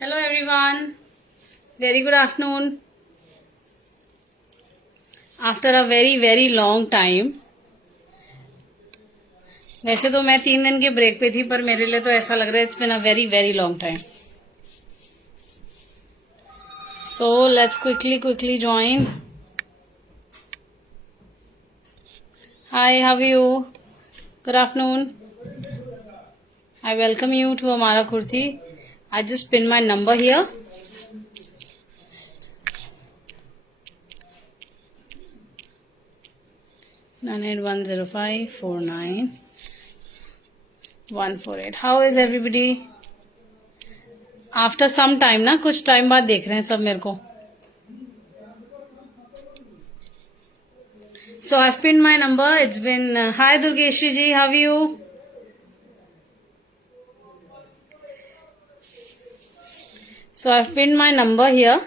Hello everyone, very good afternoon. After a very long time. वैसे तो मैं 3 दिन के ब्रेक पे थी, पर मेरे लिए तो ऐसा लग रहा है it's been a very long time. So let's quickly join. Hi, how are you? Good afternoon. I welcome you to Amara Kurti. I just pinned my number here. Nine 9810549148. How is everybody? After some time ना, कुछ time बाद देख रहे हैं सब मेरे को. So I've pinned my number. It's been hi Durgeshri ji, how are you? So I've pinned my number here.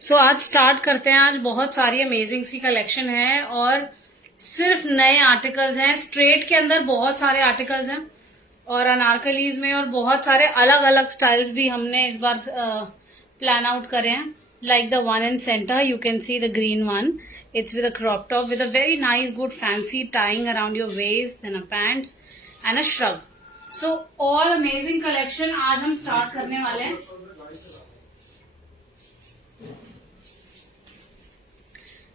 So आज स्टार्ट करते हैं. आज बहुत सारी अमेजिंग सी कलेक्शन है और सिर्फ नए आर्टिकल्स हैं. स्ट्रेट के अंदर बहुत सारे आर्टिकल्स हैं और अनारकलीज में और बहुत सारे अलग अलग स्टाइल्स भी हमने इस बार प्लान आउट करे हैं. Like the one in center, you can see the green one. It's with a crop top with a very nice, good, fancy tying around your waist, then a pants and a shrug. So all amazing collection आज हम start करने वाले हैं.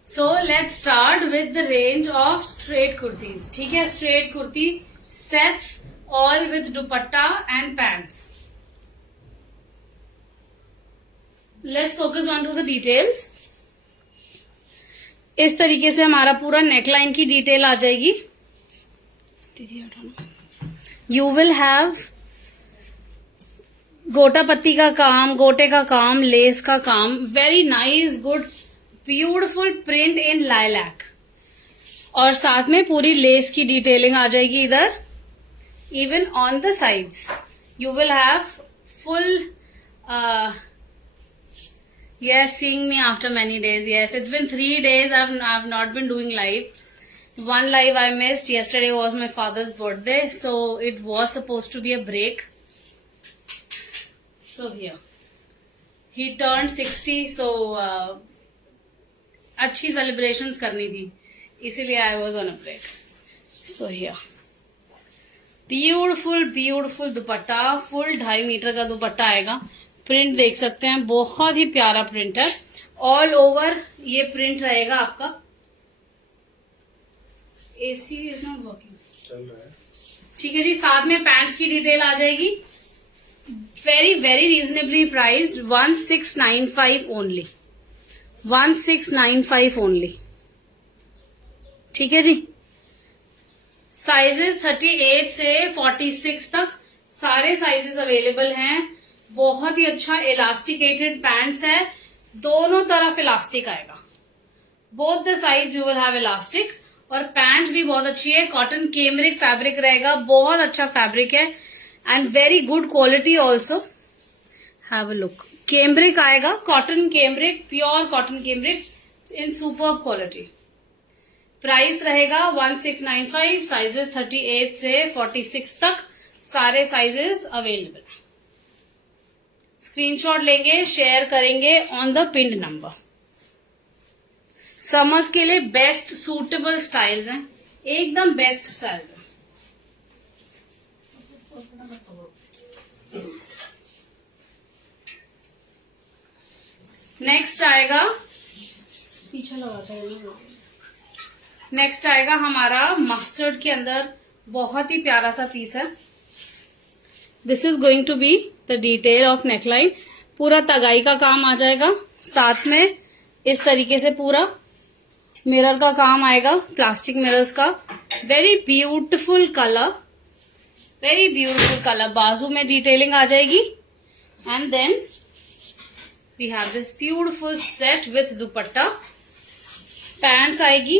So let's start with the range of straight kurtis. ठीक है, straight kurti sets all with dupatta and pants. Let's focus on to the details. इस तरीके से हमारा पूरा नेकलाइन की डिटेल आ जाएगी. You will have गोटा पत्ती का काम, गोटे का काम, लेस का काम, very nice good beautiful print in lilac और साथ में पूरी लेस की डिटेलिंग आ जाएगी इधर. Even on the sides you will have full. Yes, seeing me after many days. Yes, it's been 3 days. I've not been doing live. One live I missed. Yesterday was my father's birthday, so it was supposed to be a break. So here, he turned 60, so अच्छी celebrations करनी थी, इसीलिए I was on a break. So here, beautiful dupatta, full 2.5 metre का दुपट्टा आएगा. Print देख सकते हैं, बहुत ही प्यारा प्रिंट है. ऑल ओवर ये प्रिंट रहेगा आपका. एसी इज नॉट वर्किंग, चल रहा है. ठीक है जी. साथ में पैंट्स की डिटेल आ जाएगी. Very reasonably priced. 1695 only. 1695 only. ठीक है जी. साइजेस 38 से 46 तक सारे साइजेस अवेलेबल हैं. बहुत ही अच्छा इलास्टिकेटेड पैंट्स है. दोनों तरफ इलास्टिक आएगा. Both the sides you will have elastic. और पैंट भी बहुत अच्छी है. कॉटन केमरिक फैब्रिक रहेगा. बहुत अच्छा फैब्रिक है and very good quality also. Have a look. Cambric आएगा. Cotton cambric, pure cotton cambric in super quality. Price रहेगा 1695. साइजेस 38 से 46 तक सारे साइजेस अवेलेबल है. स्क्रीनशॉट लेंगे, शेयर करेंगे on the pinned number. Summers के लिए बेस्ट सूटेबल स्टाइल्स हैं, एकदम बेस्ट स्टाइल है. नेक्स्ट आएगा, पीछे लगाता है. नेक्स्ट आएगा हमारा मस्टर्ड के अंदर बहुत ही प्यारा सा पीस है. This is going to be the detail of neckline. पूरा तगाई का काम आ जाएगा. साथ में इस तरीके से पूरा मिरर का काम आएगा, प्लास्टिक मिरर्स का. Very beautiful colour, very beautiful colour. बाजू में डिटेलिंग आ जाएगी and then we have this beautiful set with dupatta. Pants आएगी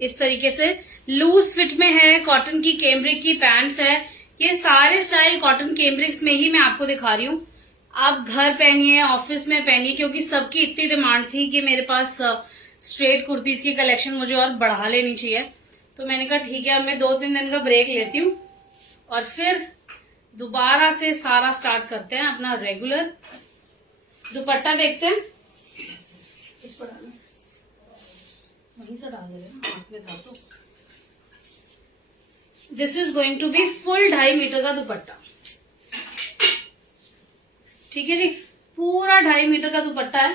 इस तरीके से, लूज फिट में है. कॉटन की केमब्रिक की पैंट्स है. ये सारे स्टाइल कॉटन केमब्रिक्स में ही मैं आपको दिखा रही हूँ. आप घर पहनिए, ऑफिस में पहनिए, क्योंकि सबकी इतनी डिमांड थी कि मेरे पास स्ट्रेट कुर्तीज की कलेक्शन मुझे और बढ़ा लेनी चाहिए. तो मैंने कहा ठीक है, अब मैं 2-3 दिन का ब्रेक लेती हूँ और फिर दोबारा से सारा स्टार्ट करते हैं अपना रेगुलर दुपट्टा। देखते हैं इस पर डालना, वहीं से डाल देना, हाथ में था तो। This is going to be full 2.5 metre का दुपट्टा। ठीक है जी, पूरा 2.5 मीटर का दुपट्टा है।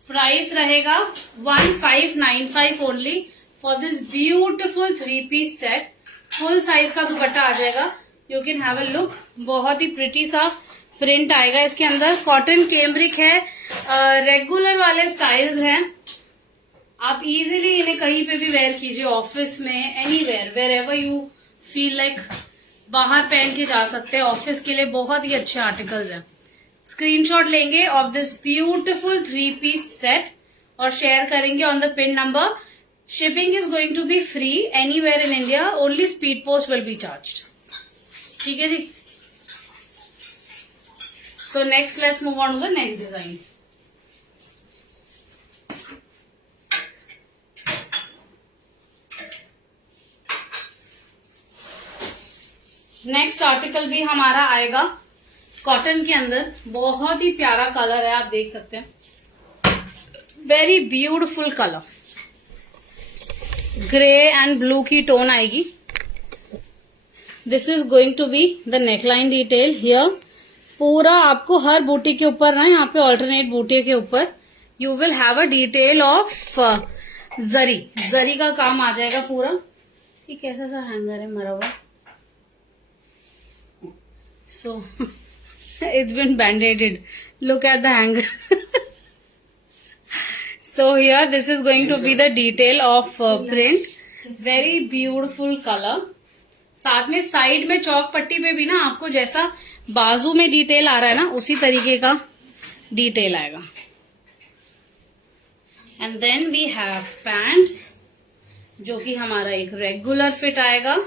प्राइस रहेगा 1595 only for this beautiful 3 piece set. Full size का दुपट्टा आ जाएगा। You can have a look. बहुत ही प्रिटी सा प्रिंट आएगा इसके अंदर। कॉटन केम्ब्रिक है, रेगुलर वाले स्टाइल्स हैं। आप इजीली इन्हें कहीं पे भी वेयर कीजिए, ऑफिस में, anywhere, wherever you feel like, बाहर पहन के जा सकते हैं। ऑफिस के लिए बहुत ही अच्छे आर्टिकल्स हैं। स्क्रीनशॉट लेंगे of this beautiful 3 piece set और शेयर करेंगे on the pin number. Shipping is going to be free anywhere in India, only speed post will be charged. ठीक है जी। So next let's move on to the next design. Next article भी हमारा आएगा cotton के अंदर। बहुत ही प्यारा कलर है, आप देख सकते हैं। Very beautiful colour, grey and blue की टोन आएगी। This is going to be the neckline detail here. पूरा आपको हर बूटी के ऊपर ना, यहाँ पे ऑल्टरनेट बूटी के ऊपर you will have a detail of zari का काम आ जाएगा पूरा। ये कैसा सा हैंगर है मरा हुआ, so it's been band-aided. Look at the hanger. So here this is going to be the detail of print. Very beautiful color. साथ में साइड में चौक पट्टी पे भी ना आपको जैसा बाजू में डिटेल आ रहा है ना, उसी तरीके का डिटेल आएगा। And then we have pants, जो कि हमारा एक रेगुलर फिट आएगा।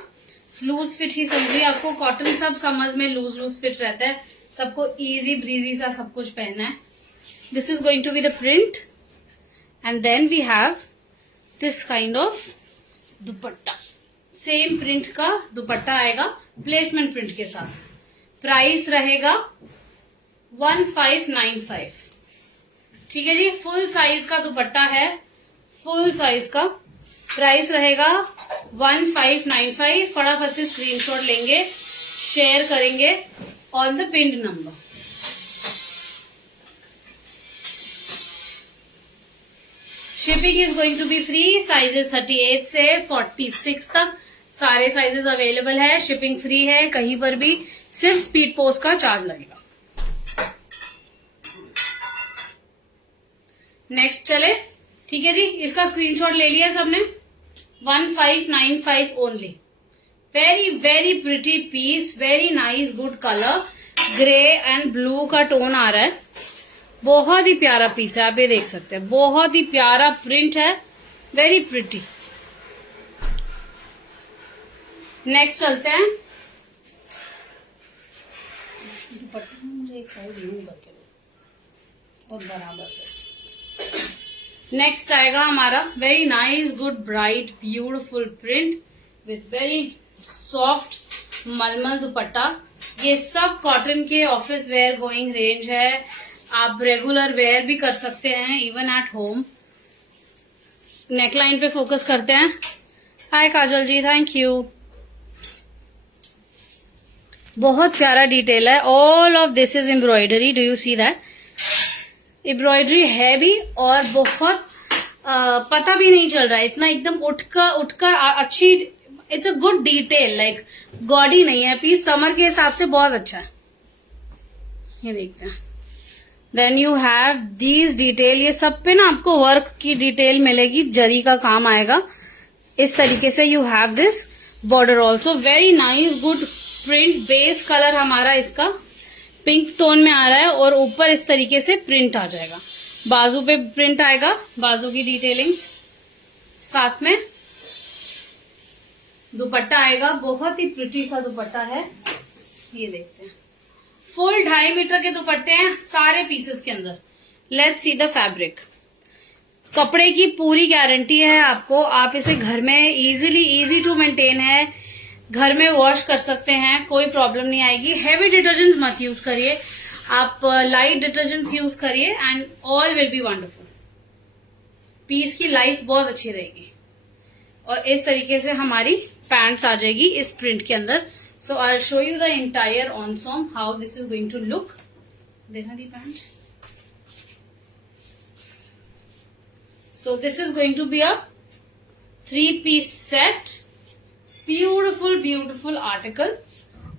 लूज फिट ही समझिए, आपको कॉटन सब समझ में लूज फिट रहता है, सबको इजी ब्रीजी सा सब कुछ पहनना है। This is going to be the print and then we have this kind of dupatta. Same print का दुपट्टा आएगा प्लेसमेंट प्रिंट के साथ। प्राइस रहेगा 1595। ठीक है जी, फुल साइज का दुपट्टा है, फुल साइज का। प्राइस रहेगा 1595। फटाफट से स्क्रीनशॉट लेंगे, शेयर करेंगे on the pinned number. Shipping is going to be free. Sizes 38 से 46 तक सारे साइजेस अवेलेबल है। शिपिंग फ्री है, कहीं पर भी सिर्फ स्पीड पोस्ट का चार्ज लगेगा। नेक्स्ट चले। ठीक है जी, इसका स्क्रीनशॉट ले लिया सबने। 1595 only. Very very pretty piece, very nice, good colour. Grey and blue का टोन आ रहा है। बहुत ही प्यारा पीस है, आप ये देख सकते हैं। बहुत ही प्यारा प्रिंट है, वेरी प्रिटी। नेक्स्ट चलते हैं। मुझे एक साइड रिमूव करके दो और बराबर से। नेक्स्ट आएगा हमारा very nice, good, bright, beautiful print with very soft मलमल दुपट्टा। ये सब कॉटन के ऑफिस वेयर गोइंग रेंज है। आप रेगुलर वेयर भी कर सकते हैं, इवन एट होम। नेकलाइन पे फोकस करते हैं। हाय काजल जी, थैंक यू। बहुत प्यारा डिटेल है। All of this is embroidery, do you see that? Embroidery है भी और बहुत पता भी नहीं चल रहा है, इतना एकदम उठकर अच्छी। It's a good detail, like gaudy नहीं है पीस। समर के हिसाब से बहुत अच्छा है। ये देखते हैं। Then you have these detail. ये सब पे ना आपको वर्क की डिटेल मिलेगी, जरी का काम आएगा इस तरीके से। You have this border also. Very nice, good print. Base colour हमारा इसका पिंक टोन में आ रहा है और ऊपर इस तरीके से प्रिंट आ जाएगा। बाजू पे प्रिंट आएगा, बाजू की डिटेलिंग्स। साथ में दुपट्टा आएगा, बहुत ही प्रिटी सा दुपट्टा है। ये देखते हैं, फुल 2.5 मीटर के दुपट्टे हैं सारे पीसेस के अंदर। Let's see the fabric. कपड़े की पूरी गारंटी है आपको। आप इसे घर में इजी टू मेंटेन है। घर में वॉश कर सकते हैं, कोई प्रॉब्लम नहीं आएगी। हैवी डिटर्जेंट मत यूज करिए, आप लाइट डिटर्जेंट्स यूज करिए and all will be wonderful. Piece की लाइफ बहुत अच्छी रहेगी। और इस तरीके से हमारी पैंट्स आ जाएगी इस प्रिंट के अंदर। So I will show you the entire ensemble how this is going to look. देखना the pants. So this is going to be a 3-piece set. Beautiful, beautiful article.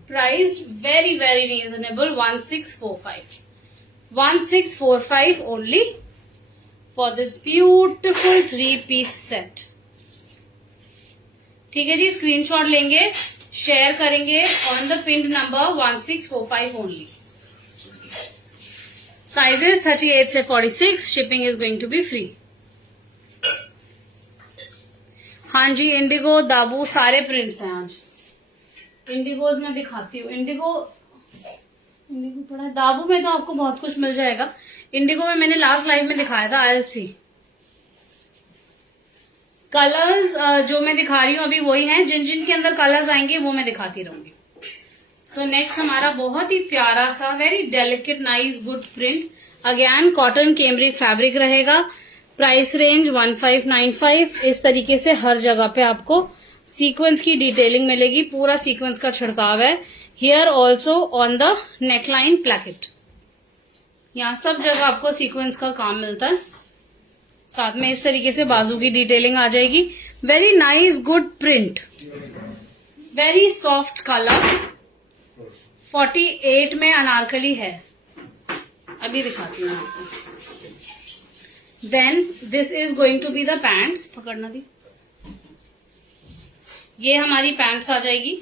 Priced very, very reasonable. 1645. 1645 only for this beautiful 3-piece set. ठीक है जी, screenshot लेंगे, share करेंगे on the pinned number 1645 only. Sizes 38 से 46. Shipping is going to be free. हाँ जी, Indigo, दाबू सारे prints हैं आज। इंडिगोज में दिखाती हूँ। इंडिगो पड़ा है, दाबू में तो आपको बहुत कुछ मिल जाएगा। इंडिगो में मैंने लास्ट लाइव में दिखाया था। आई एल सी कलर्स जो मैं दिखा रही हूँ अभी वही हैं। जिन जिन के अंदर कलर्स आएंगे वो मैं दिखाती रहूंगी। सो नेक्स्ट हमारा बहुत ही प्यारा सा very delicate nice good print. Again cotton cambric fabric रहेगा। Price range 1595। इस तरीके से हर जगह पे आपको सीक्वेंस की डिटेलिंग मिलेगी। पूरा सीक्वेंस का छिड़काव है। Here also on the neckline placket, यहाँ सब जगह आपको सीक्वेंस का काम मिलता है। साथ में इस तरीके से बाजू की डिटेलिंग आ जाएगी। Very nice good print, very soft colour. 48 में अनारकली है, अभी दिखाती हूँ आपको। Then this is going to be the pants. पकड़ना दी। ये हमारी पैंट्स आ जाएगी।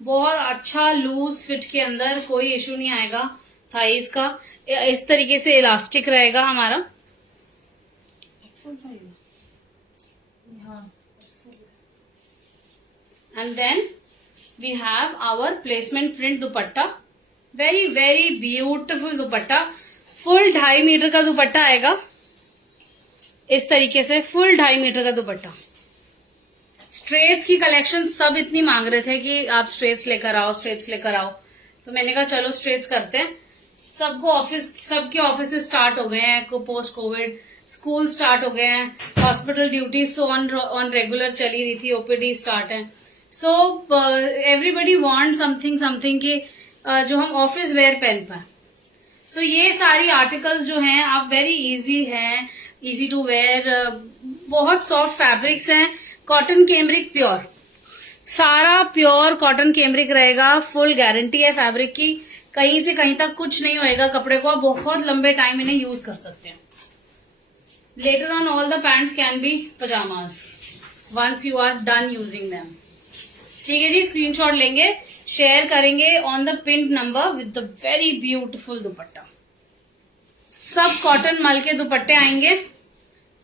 बहुत अच्छा लूज फिट के अंदर, कोई इशू नहीं आएगा थाइस का। इस तरीके से इलास्टिक रहेगा हमारा। And then we have our placement print dupatta. Very very beautiful dupatta. Full 2.5 metre का दुपट्टा आएगा। इस तरीके से फुल 2.5 मीटर का दुपट्टा। स्ट्रेट्स की कलेक्शन सब इतनी मांग रहे थे कि आप स्ट्रेट्स लेकर आओ, स्ट्रेट्स लेकर आओ, तो मैंने कहा चलो स्ट्रेट्स करते हैं। सबके ऑफिस स्टार्ट हो गए हैं पोस्ट कोविड। स्कूल स्टार्ट हो गए हैं। हॉस्पिटल ड्यूटीज तो ऑन रेगुलर चली रही थी। ओपीडी स्टार्ट है। सो एवरीबडी वांट समथिंग के जो हम ऑफिस वेयर पहन पाए। सो ये सारी आर्टिकल्स जो हैं आप वेरी इजी हैं, इजी टू वेयर। बहुत सॉफ्ट फैब्रिक्स हैं। कॉटन कैमरिक प्योर, सारा प्योर कॉटन कैमरिक रहेगा। फुल गारंटी है फैब्रिक की, कहीं से कहीं तक कुछ नहीं होएगा कपड़े को। आप बहुत लंबे टाइम इन्हें यूज कर सकते हैं। Later on all the pants can be pyjamas once you are done using them. ठीक है जी, स्क्रीनशॉट लेंगे, शेयर करेंगे on the pin number with the very beautiful dupatta. सब कॉटन मल के दुपट्टे आएंगे,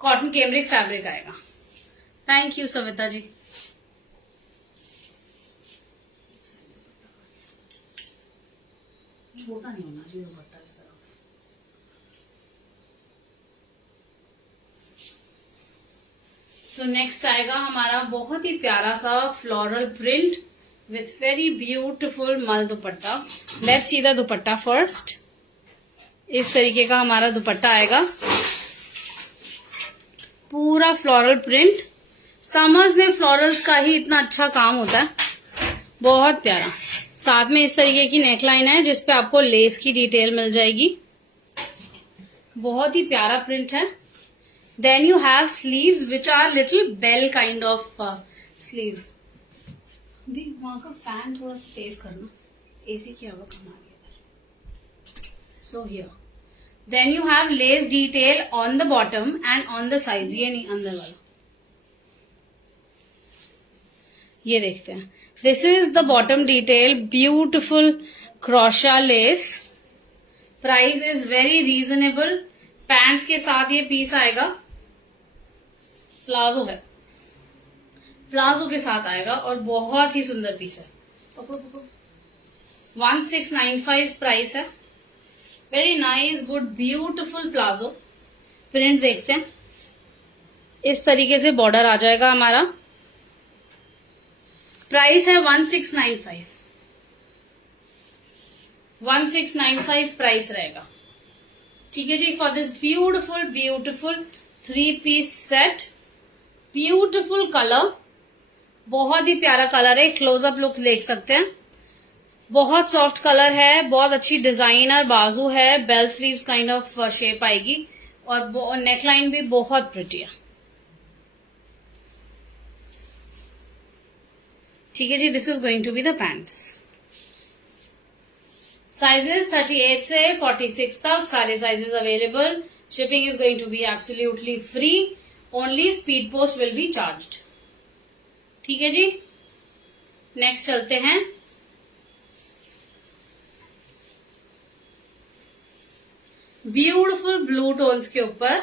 कॉटन कैमरिक फैब्रिक आएगा। Thank you Savita ji. छोटा नहीं होना चाहिए दुपट्टा इस तरह। सो नेक्स्ट आएगा हमारा बहुत ही प्यारा सा floral print with very beautiful मल dupatta. Let's see the dupatta first. इस तरीके का हमारा दुपट्टा आएगा। पूरा फ्लोरल प्रिंट। समर्स में फ्लोरल्स का ही इतना अच्छा काम होता है, बहुत प्यारा। साथ में इस तरीके की नेकलाइन है जिसपे आपको लेस की डिटेल मिल जाएगी। बहुत ही प्यारा प्रिंट है। Then you have sleeves which are little bell kind of sleeves. वहां का फैन थोड़ा सा तेज करना, एसी की हवा कम आ गई। So here then you have lace detail on the bottom and on the sides. ये नहीं, अंदर वाला ये देखते हैं। This is the bottom detail, beautiful crochet lace. Price is very reasonable. Pants के साथ ये पीस आएगा। प्लाजो है, प्लाजो के साथ आएगा और बहुत ही सुंदर पीस है। 1695 प्राइस है। Very nice good beautiful palazzo. Print देखते हैं। इस तरीके से बॉर्डर आ जाएगा हमारा। प्राइस है 1695, 1695 प्राइस रहेगा। ठीक है जी। For this beautiful beautiful 3-piece set, beautiful colour, बहुत ही प्यारा कलर है। क्लोजअप लुक देख सकते हैं, बहुत सॉफ्ट कलर है, बहुत अच्छी डिजाइनर बाजू है, bell sleeves kind of shape आएगी और नेकलाइन भी बहुत प्रिटी है। ठीक है जी। This is going to be the pants. Sizes 38 से 46 तक सारे sizes available. Shipping is going to be absolutely free, only speed post will be charged. ठीक है जी। नेक्स्ट चलते हैं। ब्यूटिफुल ब्लू टोन्स के ऊपर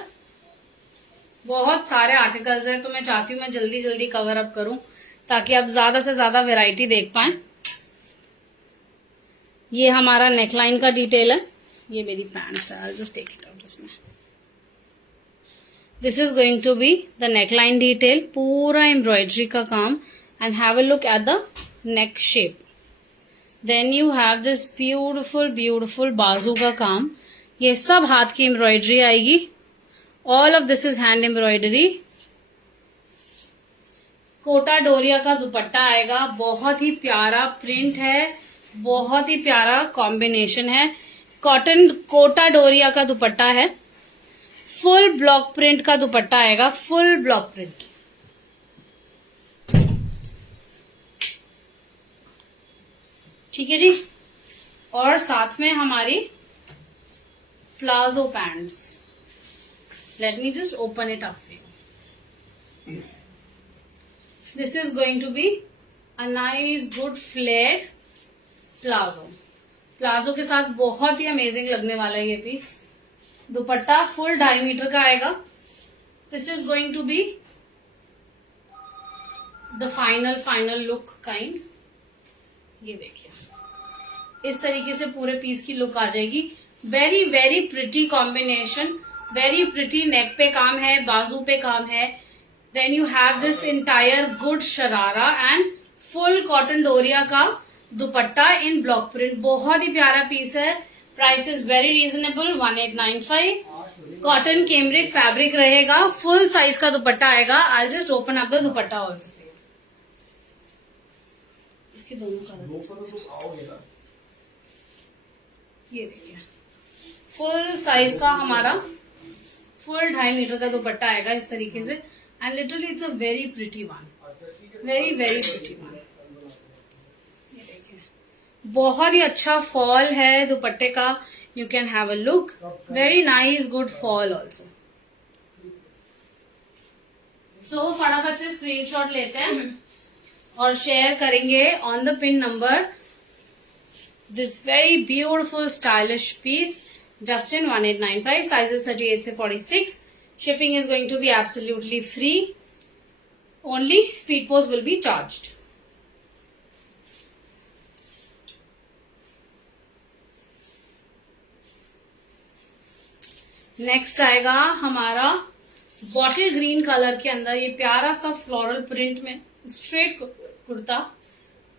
बहुत सारे आर्टिकल्स हैं, तो मैं चाहती हूँ मैं जल्दी जल्दी कवर अप करूं ताकि आप ज्यादा से ज्यादा वैरायटी देख पाएं। ये हमारा नेकलाइन का डिटेल है, ये मेरी पैंट्स है। I just take it out. इसमें this is going to be the neckline detail, पूरा एम्ब्रॉयडरी का काम and have a look at the neck shape. Then you have this beautiful beautiful बाजू का काम, ये सब हाथ की एम्ब्रॉयडरी आएगी। All of this is hand embroidery. Kota Doria का दुपट्टा आएगा, बहुत ही प्यारा प्रिंट है, बहुत ही प्यारा कॉम्बिनेशन है। कॉटन कोटा डोरिया का दुपट्टा है, फुल ब्लॉक प्रिंट का दुपट्टा आएगा, फुल ब्लॉक प्रिंट। ठीक है जी। और साथ में हमारी palazzo pants. Let me just open it up for you. This is going to be a nice good flared palazzo. Palazzo के साथ बहुत ही अमेजिंग लगने वाला है ये पीस। दुपट्टा फुल 2.5 मीटर का आएगा। This is going to be the final look kind. ये देखिए इस तरीके से पूरे पीस की लुक आ जाएगी। Very very pretty combination, very pretty. Neck पे काम है, बाजू पे काम है। Then you have this entire good sharara and full cotton doria का दुपट्टा इन ब्लॉक प्रिंट। बहुत ही प्यारा पीस है। Price is very reasonable, 1895। Cotton cambric fabric रहेगा, फुल साइज का दुपट्टा आएगा। I just open up the dupatta also. इसके दोनों कलर ये देखिए, फुल साइज का हमारा फुल 2.5 मीटर का दुपट्टा आएगा इस तरीके से। And literally it's a very pretty one, very very pretty one. ये देखिए बहुत ही अच्छा फॉल है दुपट्टे का। You can have a look, very nice good fall also. So फटाफट से स्क्रीनशॉट लेते हैं और शेयर करेंगे on the pin number this very beautiful stylish piece just in 1895, sizes 38 से 46. Shipping is going to be absolutely free, only speed post will be charged. Next आएगा हमारा bottle green colour के अंदर ये प्यारा सा फ्लोरल प्रिंट में straight kurta.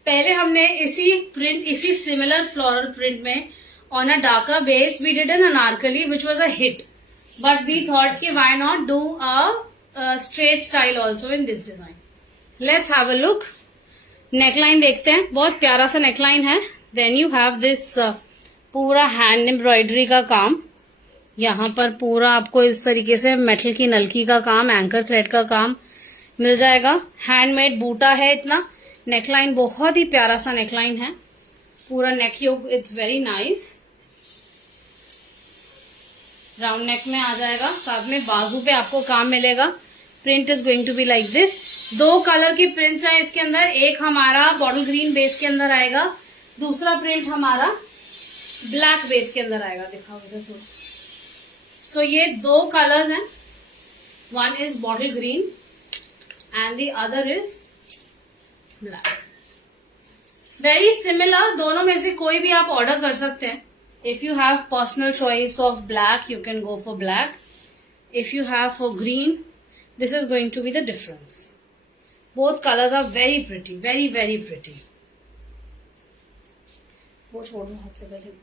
पहले हमने इसी सिमिलर फ्लोरल प्रिंट में on a darker base we did an Anarkali which was a hit, but we thought कि why not do a straight style also in this design. Let's have a look. Neckline देखते हैं, बहुत प्यारा सा neckline है। Then you have this पूरा hand embroidery का काम, यहाँ पर पूरा आपको इस तरीके से मेटल की नलकी का काम, एंकर थ्रेड का काम मिल जाएगा। हैंडमेड बूटा है इतना। नेकलाइन बहुत ही प्यारा सा नेकलाइन है, पूरा नेक योग it's very nice. Round neck में आ जाएगा, साथ में बाजू पे आपको काम मिलेगा। Print is going to be like this. 2 colour की प्रिंट्स हैं इसके अंदर। एक हमारा बॉटल ग्रीन बेस के अंदर आएगा, दूसरा प्रिंट हमारा ब्लैक बेस के अंदर आएगा। दिखाओ इधर थोड़ा। सो ये 2 कलर्स हैं, one is bottle green and the other is black. Very similar, दोनों में से कोई भी आप ऑर्डर कर सकते हैं। If you have personal choice of black you can go for black. If you have for green this is going to be the difference. Both colours are very pretty, very very pretty. वो छोड़ दो हाथ से पहले.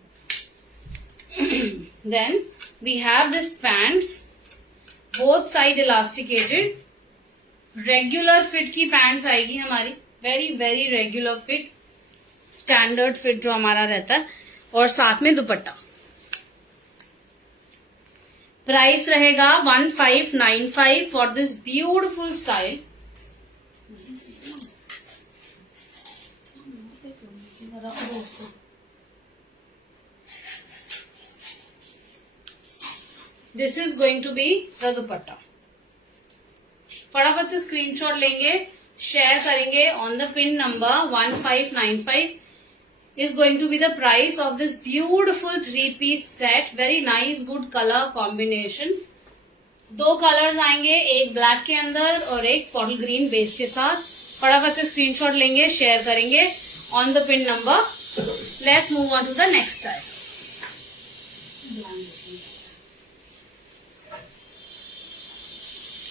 Then we have this pants, both side elasticated. Regular fit की pants आएगी हमारी, very very regular fit, standard fit जो हमारा रहता है, और साथ में दुपट्टा. प्राइस रहेगा 1595 for this beautiful style. This is going to be the dupatta. फटाफट से स्क्रीनशॉट लेंगे, शेयर करेंगे on the pin number 1595 is going to be the price of this beautiful 3-piece set. Very nice, good color combination. 2 colours आएंगे, एक black के अंदर और एक बॉटल ग्रीन बेस के साथ. फटाफट से स्क्रीनशॉट लेंगे, शेयर करेंगे on the pin number. Let's move on to the next type.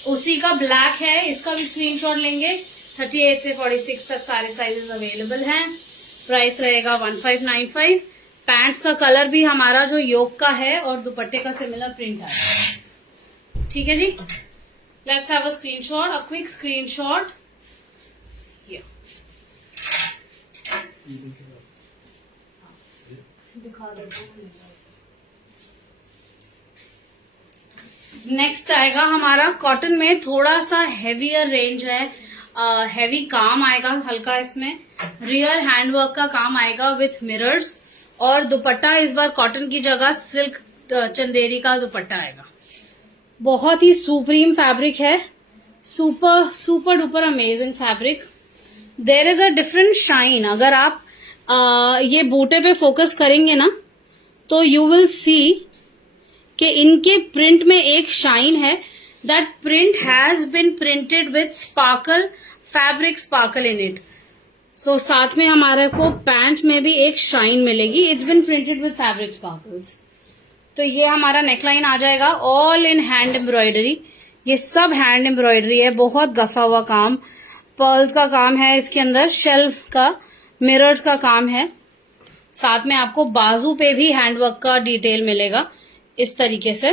उसी का ब्लैक है, इसका भी स्क्रीनशॉट लेंगे. 38 से 46 तक सारे साइजेस अवेलेबल हैं. प्राइस रहेगा 1595. पैंट्स का कलर भी हमारा जो योक का है और दुपट्टे का सिमिलर प्रिंट है. ठीक है जी. Let's have a screenshot, a quick screenshot. दिखा देता हूँ. नेक्स्ट आएगा हमारा कॉटन में थोड़ा सा हेवियर रेंज है. हेवी काम आएगा हल्का, इसमें रियल हैंडवर्क का काम आएगा विथ मिरर्स, और दुपट्टा इस बार कॉटन की जगह सिल्क चंदेरी का दुपट्टा आएगा. बहुत ही सुप्रीम फैब्रिक है, super super duper amazing fabric. There is a different shine. अगर आप ये बूटे पे फोकस करेंगे ना तो यू विल सी कि इनके प्रिंट में एक शाइन है. That print has been printed with sparkle fabric, sparkle in it. So साथ में हमारे को पैंट में भी एक शाइन मिलेगी. It's been printed with fabric sparkles. तो ये हमारा नेकलाइन आ जाएगा, ऑल इन हैंड एम्ब्रॉयडरी. ये सब हैंड एम्ब्रॉयडरी है, बहुत गफा हुआ काम. पर्ल्स का काम है इसके अंदर, शेल्फ का, मिरर्स का काम है. साथ में आपको बाजू पे भी हैंडवर्क का डिटेल मिलेगा इस तरीके से.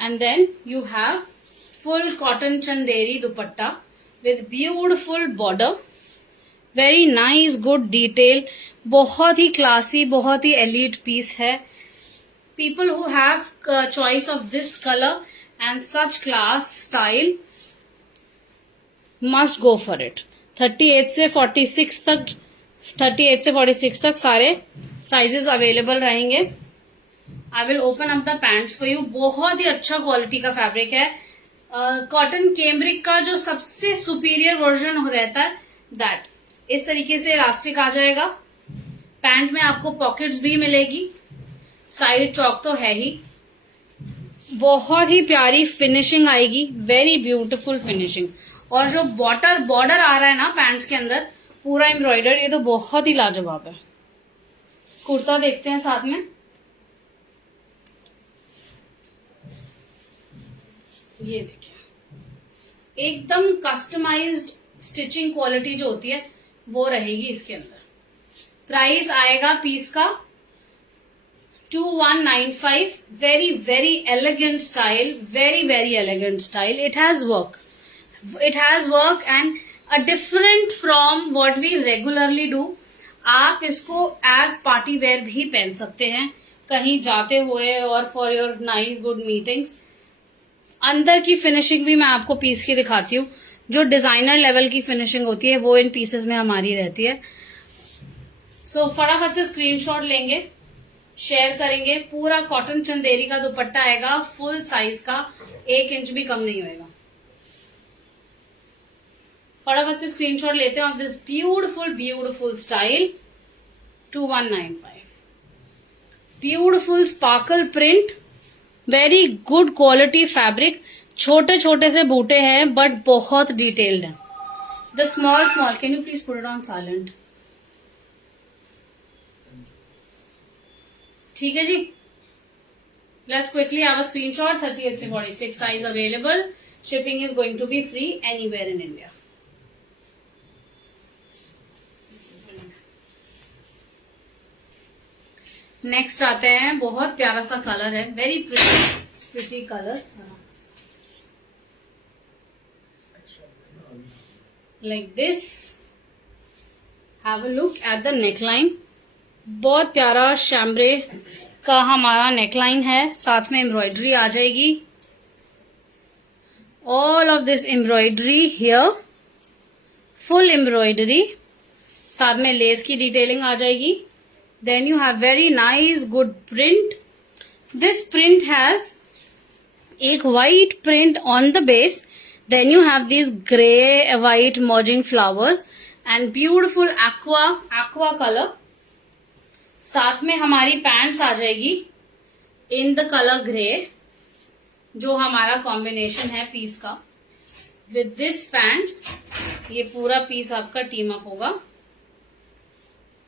And then you have full cotton Chanderi dupatta with beautiful border. Very nice, good detail, बहुत ही क्लासी, बहुत ही एलीट पीस है. People who have choice of this colour and such class style must go for it. 38 से 46 तक, 38 से 46 तक सारे साइजेस अवेलेबल रहेंगे. I will open up the pants for you. बहुत ही अच्छा क्वालिटी का फैब्रिक है. कॉटन कैम्ब्रिक का जो सबसे सुपीरियर वर्जन रहता है दैट. इस तरीके से इलास्टिक आ जाएगा. पैंट में आपको पॉकेट्स भी मिलेगी, साइड चौक तो है ही. बहुत ही प्यारी फिनिशिंग आएगी, वेरी ब्यूटीफुल फिनिशिंग. और जो बॉर्डर आ रहा है ना पैंट्स के अंदर पूरा एम्ब्रॉयडर, ये तो बहुत ही लाजवाब है. कुर्ता देखते हैं साथ में. ये देखिए, एकदम कस्टमाइज्ड स्टिचिंग क्वालिटी जो होती है वो रहेगी इसके अंदर. प्राइस आएगा पीस का 2195. Very very elegant style, very very elegant style. It has work and a different from what we regularly do. आप इसको एज पार्टी वेयर भी पहन सकते हैं कहीं जाते हुए, और for your nice good meetings. अंदर की फिनिशिंग भी मैं आपको पीस की दिखाती हूँ. जो डिजाइनर लेवल की फिनिशिंग होती है वो इन पीसेस में हमारी रहती है. सो फटाफट से स्क्रीनशॉट लेंगे, शेयर करेंगे. पूरा कॉटन चंदेरी का दुपट्टा आएगा, फुल साइज का, 1 इंच भी कम नहीं होएगा. फटाफट से स्क्रीनशॉट लेते हैं of this beautiful beautiful style. 2195. Beautiful sparkle print, very good quality fabric. छोटे छोटे से बूटे हैं बट बहुत डिटेल्ड है. The small can you please put it on silent. ठीक है जी. Let's quickly have a screenshot. 38 से 46 size available. Shipping is going to be free anywhere in India. Next आते हैं, बहुत प्यारा सा कलर है, very pretty colour, like this. Have a look at the neckline. बहुत प्यारा शैम्ब्रे का हमारा नेकलाइन है, साथ में एम्ब्रॉयडरी आ जाएगी. All of this embroidery here, full embroidery, साथ में लेस की डिटेलिंग आ जाएगी. Then you have very nice good print. This print has एक white print on the base. Then you have this grey white merging flowers and beautiful aqua colour. साथ में हमारी pants आ जाएगी इन द कलर ग्रे, जो हमारा combination है piece का. With this pants ये पूरा पीस आपका टीम अप होगा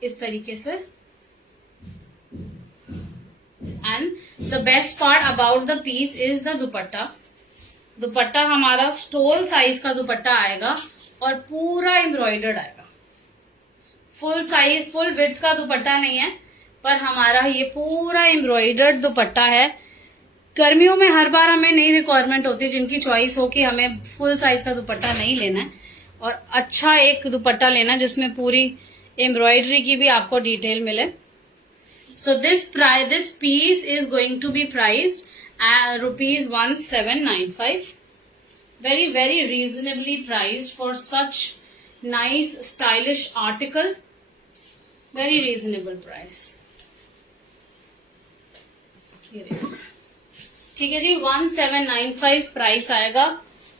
इस तरीके से. And the best part about the piece is the dupatta. Dupatta हमारा स्टोल साइज का दुपट्टा आएगा और पूरा एम्ब्रॉयडर्ड आएगा. फुल साइज फुल विड्थ का दुपट्टा नहीं है, पर हमारा ये पूरा एम्ब्रॉयडर्ड दुपट्टा है. गर्मियों में हर बार हमें नई रिक्वायरमेंट होती है जिनकी चॉइस हो कि हमें फुल साइज का दुपट्टा नहीं लेना है और अच्छा एक दुपट्टा लेना जिसमें पूरी एम्ब्रॉयडरी की भी आपको डिटेल मिले. So this piece is going to be priced ₹1795. very very reasonably priced for such nice stylish article. very reasonable price. ठीक है जी, 1795 प्राइस आएगा.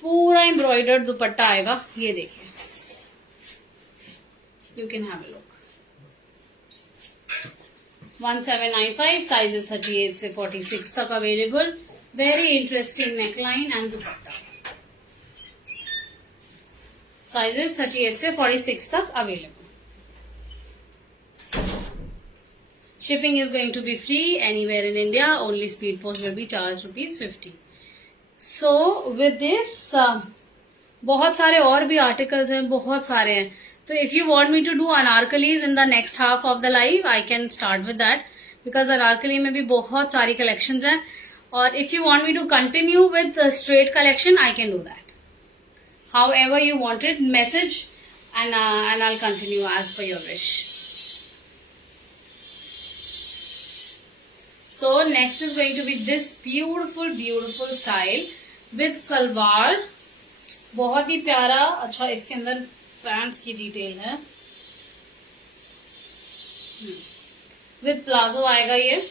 पूरा एम्ब्रॉयडर्ड दुपट्टा आएगा. ये देखिए, you can have a look. 1795. Sizes 38 से 46 तक available. Very interesting neckline and dupatta. Sizes 38 से 46 तक available. Shipping is going to be free anywhere in India. Only speed post will be charged ₹50. So with this, बहुत सारे और भी articles हैं, बहुत सारे हैं. तो if you want me to do anarkalis in the next half of the live, I can start with that because Anarkali में भी बहुत सारी collections हैं. और if you want me to continue with the straight collection, I can do that. However you want it, message and I'll continue as per your wish. So next is going to be this beautiful style with salwar. बहुत ही प्यारा. अच्छा, इसके अंदर pants की detail है. With palazzo आएगा ये.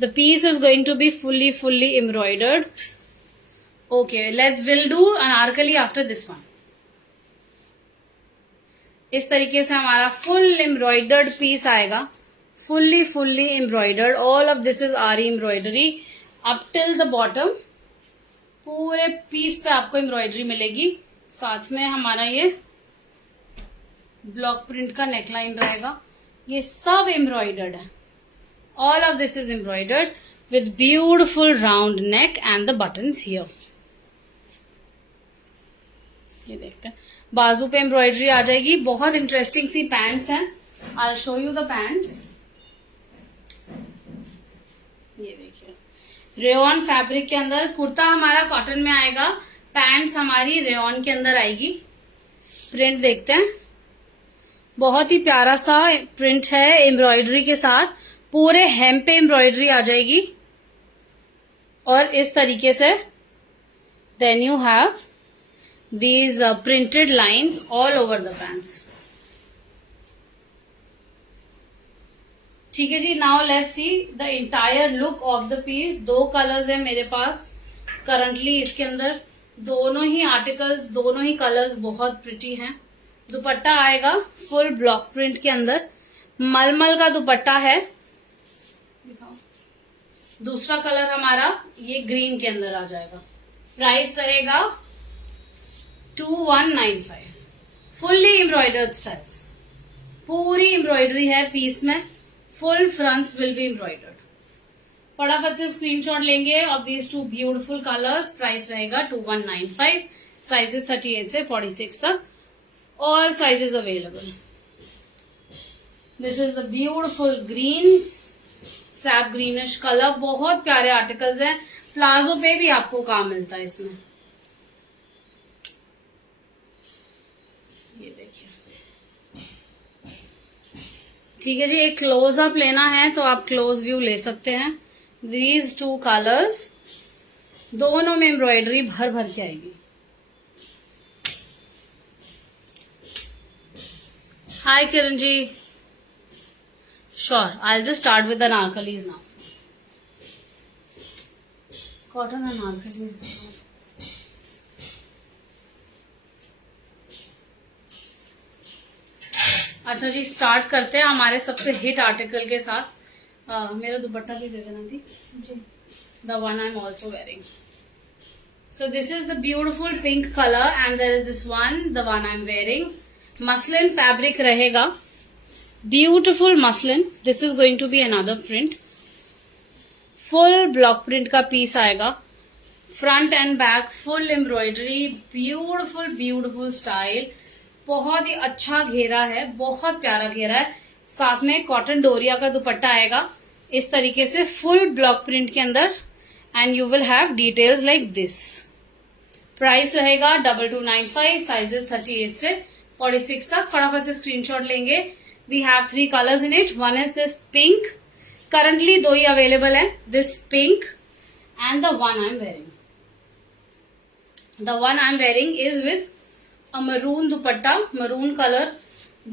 The piece is going to be fully embroidered. Okay, we'll do Anarkali after this one. इस तरीके से हमारा फुल एम्ब्रॉयडर्ड पीस आएगा. fully embroidered. all of this is आरी embroidery up till the bottom. पूरे पीस पे आपको एम्ब्रॉयडरी मिलेगी. साथ में हमारा ये ब्लॉक प्रिंट का नेकलाइन रहेगा. ये सब एम्ब्रॉयडर्ड है. all of this is embroidered with beautiful round neck and the buttons here. ये देखते हैं, बाजू पे एम्ब्रॉयडरी आ जाएगी. बहुत इंटरेस्टिंग सी पैंट्स हैं. आई will show you the pants. ये देखिए, रेयॉन फैब्रिक के अंदर. कुर्ता हमारा कॉटन में आएगा, पैंट्स हमारी रेयॉन के अंदर आएगी. प्रिंट देखते हैं, बहुत ही प्यारा सा प्रिंट है एम्ब्रॉयडरी के साथ. पूरे हेम पे एम्ब्रॉयडरी आ जाएगी और इस तरीके से. Then you have these printed lines all over the pants. ठीक है जी. Now let's see the entire look of the piece. 2 colours है मेरे पास करंटली इसके अंदर. दोनों ही आर्टिकल्स, दोनों ही कलर्स बहुत प्रिटी हैं. दुपट्टा आएगा फुल ब्लॉक प्रिंट के अंदर. मलमल का दुपट्टा है. दूसरा कलर हमारा ये ग्रीन के अंदर आ जाएगा. प्राइस रहेगा 2195. Fully embroidered styles. पूरी एम्ब्रॉयडरी है पीस में. Full fronts will be embroidered. फटाफट से स्क्रीनशॉट लेंगे of these two beautiful colours. Price रहेगा 2195. साइजेस 38 से 46 तक. All sizes available. This is the beautiful green SAP greenish colour. बहुत प्यारे आर्टिकल्स हैं. प्लाजो पे भी आपको काम मिलता है इसमें. ये देखिए. ठीक है जी. एक क्लोजअप लेना है तो आप क्लोज व्यू ले सकते हैं. दीज टू कलर्स, दोनों में एम्ब्रॉयडरी भर भर के आएगी. Hi Kiran ji. Sure, I just start with the Anarkalis now. Cotton Anarkalis. अच्छा जी, स्टार्ट करते हैं हमारे सबसे हिट आर्टिकल के साथ. मेरा दुपट्टा भी दे देना थी जी. The one I am also wearing. So this is the beautiful pink colour and there is this one, the one I am wearing. Muslin fabric रहेगा. Beautiful muslin. This is going to be another print. Full block print का piece आएगा. Front and back full embroidery. Beautiful beautiful style. बहुत ही अच्छा घेरा है, बहुत प्यारा घेरा है. साथ में कॉटन डोरिया का दुपट्टा आएगा इस तरीके से फुल ब्लॉक प्रिंट के अंदर. And you will have details like this. Price रहेगा 2295. साइजेस 38 से 46 तक. फटाफट से स्क्रीनशॉट लेंगे. We have 3 colours in it. One is this pink. Currently 2 ही अवेलेबल है. This pink and the one I am wearing. The one I am wearing is with a maroon dupatta, maroon color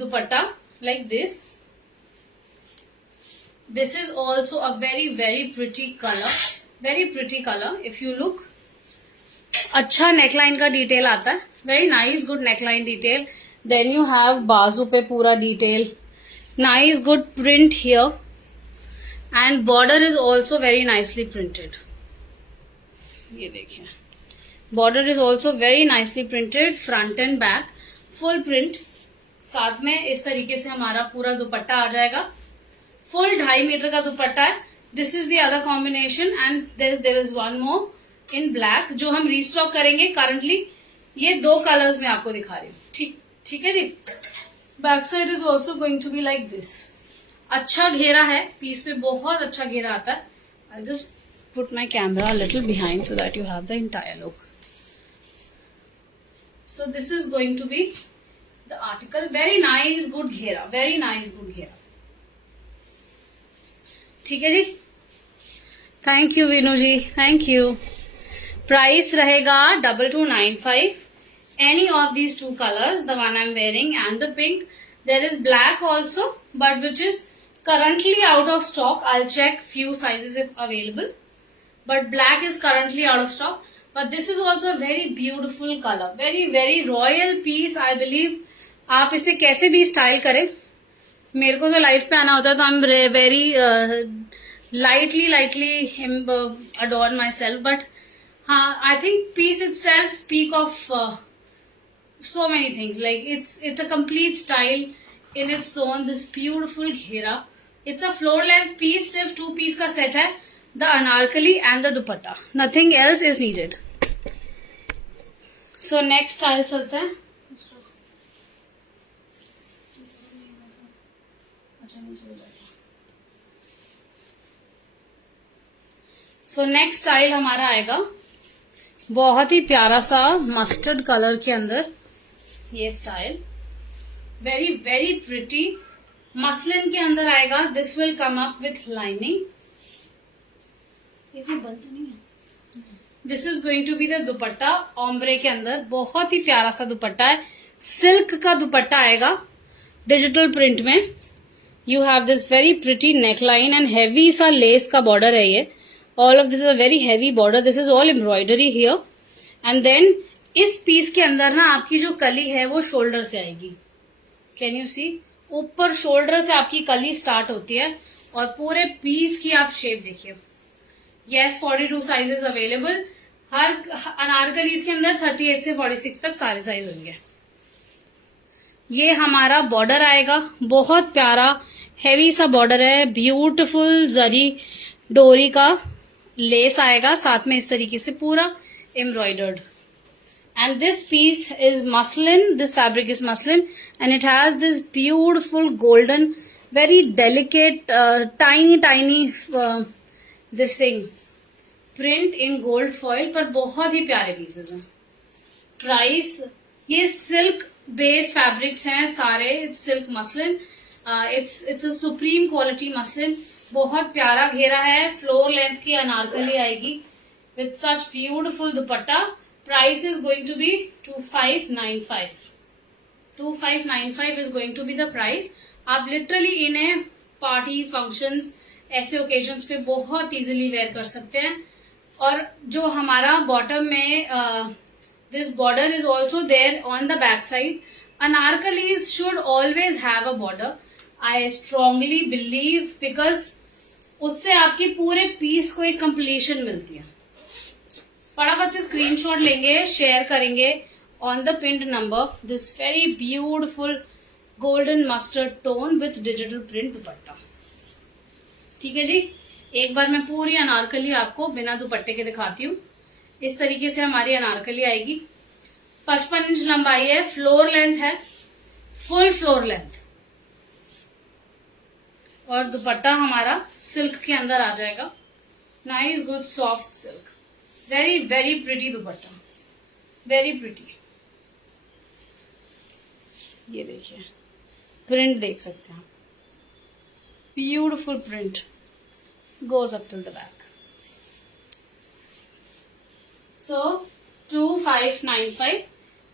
dupatta like this. This is also a very very pretty color, very pretty color. If you look, अच्छा neckline का detail आता है. Very nice, good neckline detail. Then you have बाजू पे पूरा detail. Nice, good print here. And border is also very nicely printed. ये देखिए. Border is also very nicely printed. Front and back full print. साथ में इस तरीके से हमारा पूरा दुपट्टा आ जाएगा. फुल 2.5 मीटर का दुपट्टा है. This is the other combination and there is one more in black जो हम रीस्टॉक करेंगे. करंटली ये 2 कलर्स में आपको दिखा रही हूँ. ठीक है जी. Back side is also going to be like this. अच्छा घेरा है. पीस पे बहुत अच्छा घेरा आता है. I just put my camera little behind so that you have the entire look. So this is going to be the article. Very nice, good घेरा. Very nice, good घेरा. ठीक है जी. Thank you Vinoo ji. Thank you. Price रहेगा 2295. Any of these 2 colors, the one I'm wearing and the pink. There is black also, but which is currently out of stock. I'll check few sizes if available. But black is currently out of stock. But this is also a very beautiful color. Very very royal piece I believe. आप इसे कैसे भी style करें. मेरे को तो life पे आना होता है तो I am very lightly adorn myself. But I think piece itself speak of so many things. Like it's a complete style in its own. This beautiful घेरा. It's a floor length piece. सिर्फ 2 piece का set है. The anarkali and the dupatta. Nothing else is needed. So next style चलते हैं. So next style हमारा आएगा बहुत ही प्यारा सा मस्टर्ड कलर के अंदर. ये style very very pretty muslin के अंदर आएगा. This will come up with lining. बंद तो नहीं है. This is going to be the dupatta. Ombre के अंदर बहुत ही प्यारा सा दुपट्टा है. सिल्क का दुपट्टा आएगा डिजिटल प्रिंट में. You have this very pretty neckline and heavy सा लेस का बॉर्डर है ये. All of this is a very heavy border. This is all embroidery here. And then इस पीस के अंदर ना आपकी जो कली है वो शोल्डर से आएगी. कैन यू सी. ऊपर शोल्डर से आपकी कली स्टार्ट होती है और पूरे पीस की आप शेप देखिए. Yes, 42 sizes available. हर अनारकलीज के अंदर 38 से 46 तक सारे साइज होंगे. ये हमारा बॉर्डर आएगा. बहुत प्यारा हैवी सा बॉर्डर है. ब्यूटीफुल जरी डोरी का लेस आएगा, साथ में इस तरीके से पूरा embroidered. And this piece is muslin, this fabric is muslin, and it has this beautiful golden, very delicate, tiny this thing print in gold foil पर बहुत ही प्यारे पीसेस हैं. प्राइस, ये सिल्क बेस फैब्रिक्स हैं सारे, silk muslin, it's a supreme quality muslin. बहुत प्यारा घेरा है, फ्लोर लेंथ की अनारकली आएगी with such beautiful dupatta. Price is going to be 2595. 2595 is going to be the price. आप लिटरली इन्हें पार्टी फंक्शंस ऐसे ओकेजन्स पे बहुत इजीली वेयर कर सकते हैं. और जो हमारा बॉटम में this border is also there on the back side. Anarkalis should always have a border, I strongly believe, because उससे आपकी पूरे पीस को एक कंप्लीशन मिलती है. फटाफट से स्क्रीनशॉट लेंगे, शेयर करेंगे ऑन द पिंड number. This very beautiful golden mustard tone with digital print दुपट्टा. ठीक है जी. एक बार मैं पूरी अनारकली आपको बिना दुपट्टे के दिखाती हूँ. इस तरीके से हमारी अनारकली आएगी. 55 इंच लंबाई है, फ्लोर लेंथ है, फुल फ्लोर लेंथ, और दुपट्टा हमारा सिल्क के अंदर आ जाएगा. Nice good soft silk, very very pretty दुपट्टा, वेरी प्रिटी. ये देखिए प्रिंट देख सकते हैं आप, beautiful print goes up till the back. So 2595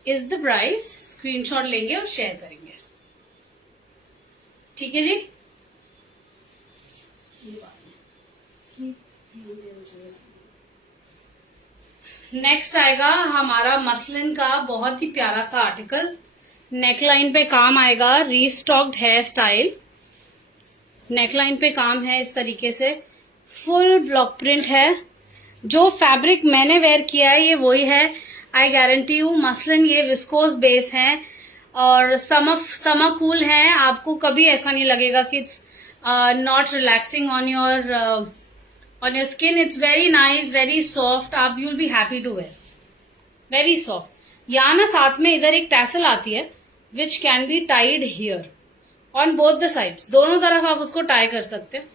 is the price. Screenshot लेंगे और शेयर करेंगे. ठीक है जी. नेक्स्ट आएगा हमारा मसलिन का बहुत ही प्यारा सा आर्टिकल. नेकलाइन पे काम आएगा, रीस्टॉक्ड हेयर स्टाइल. नेकलाइन पे काम है इस तरीके से, फुल ब्लॉक प्रिंट है. जो फैब्रिक मैंने वेयर किया है ये वही है. आई गारंटी यू मसलिन ये विस्कोस बेस है और समर कूल है. आपको कभी ऐसा नहीं लगेगा कि it's not relaxing on your skin. It's very nice, very soft. आप you'll be happy to wear. Very soft. यहाँ ना साथ में इधर एक टैसल आती है which can be tied here on both the sides. दोनों तरफ आप उसको टाई कर सकते हैं.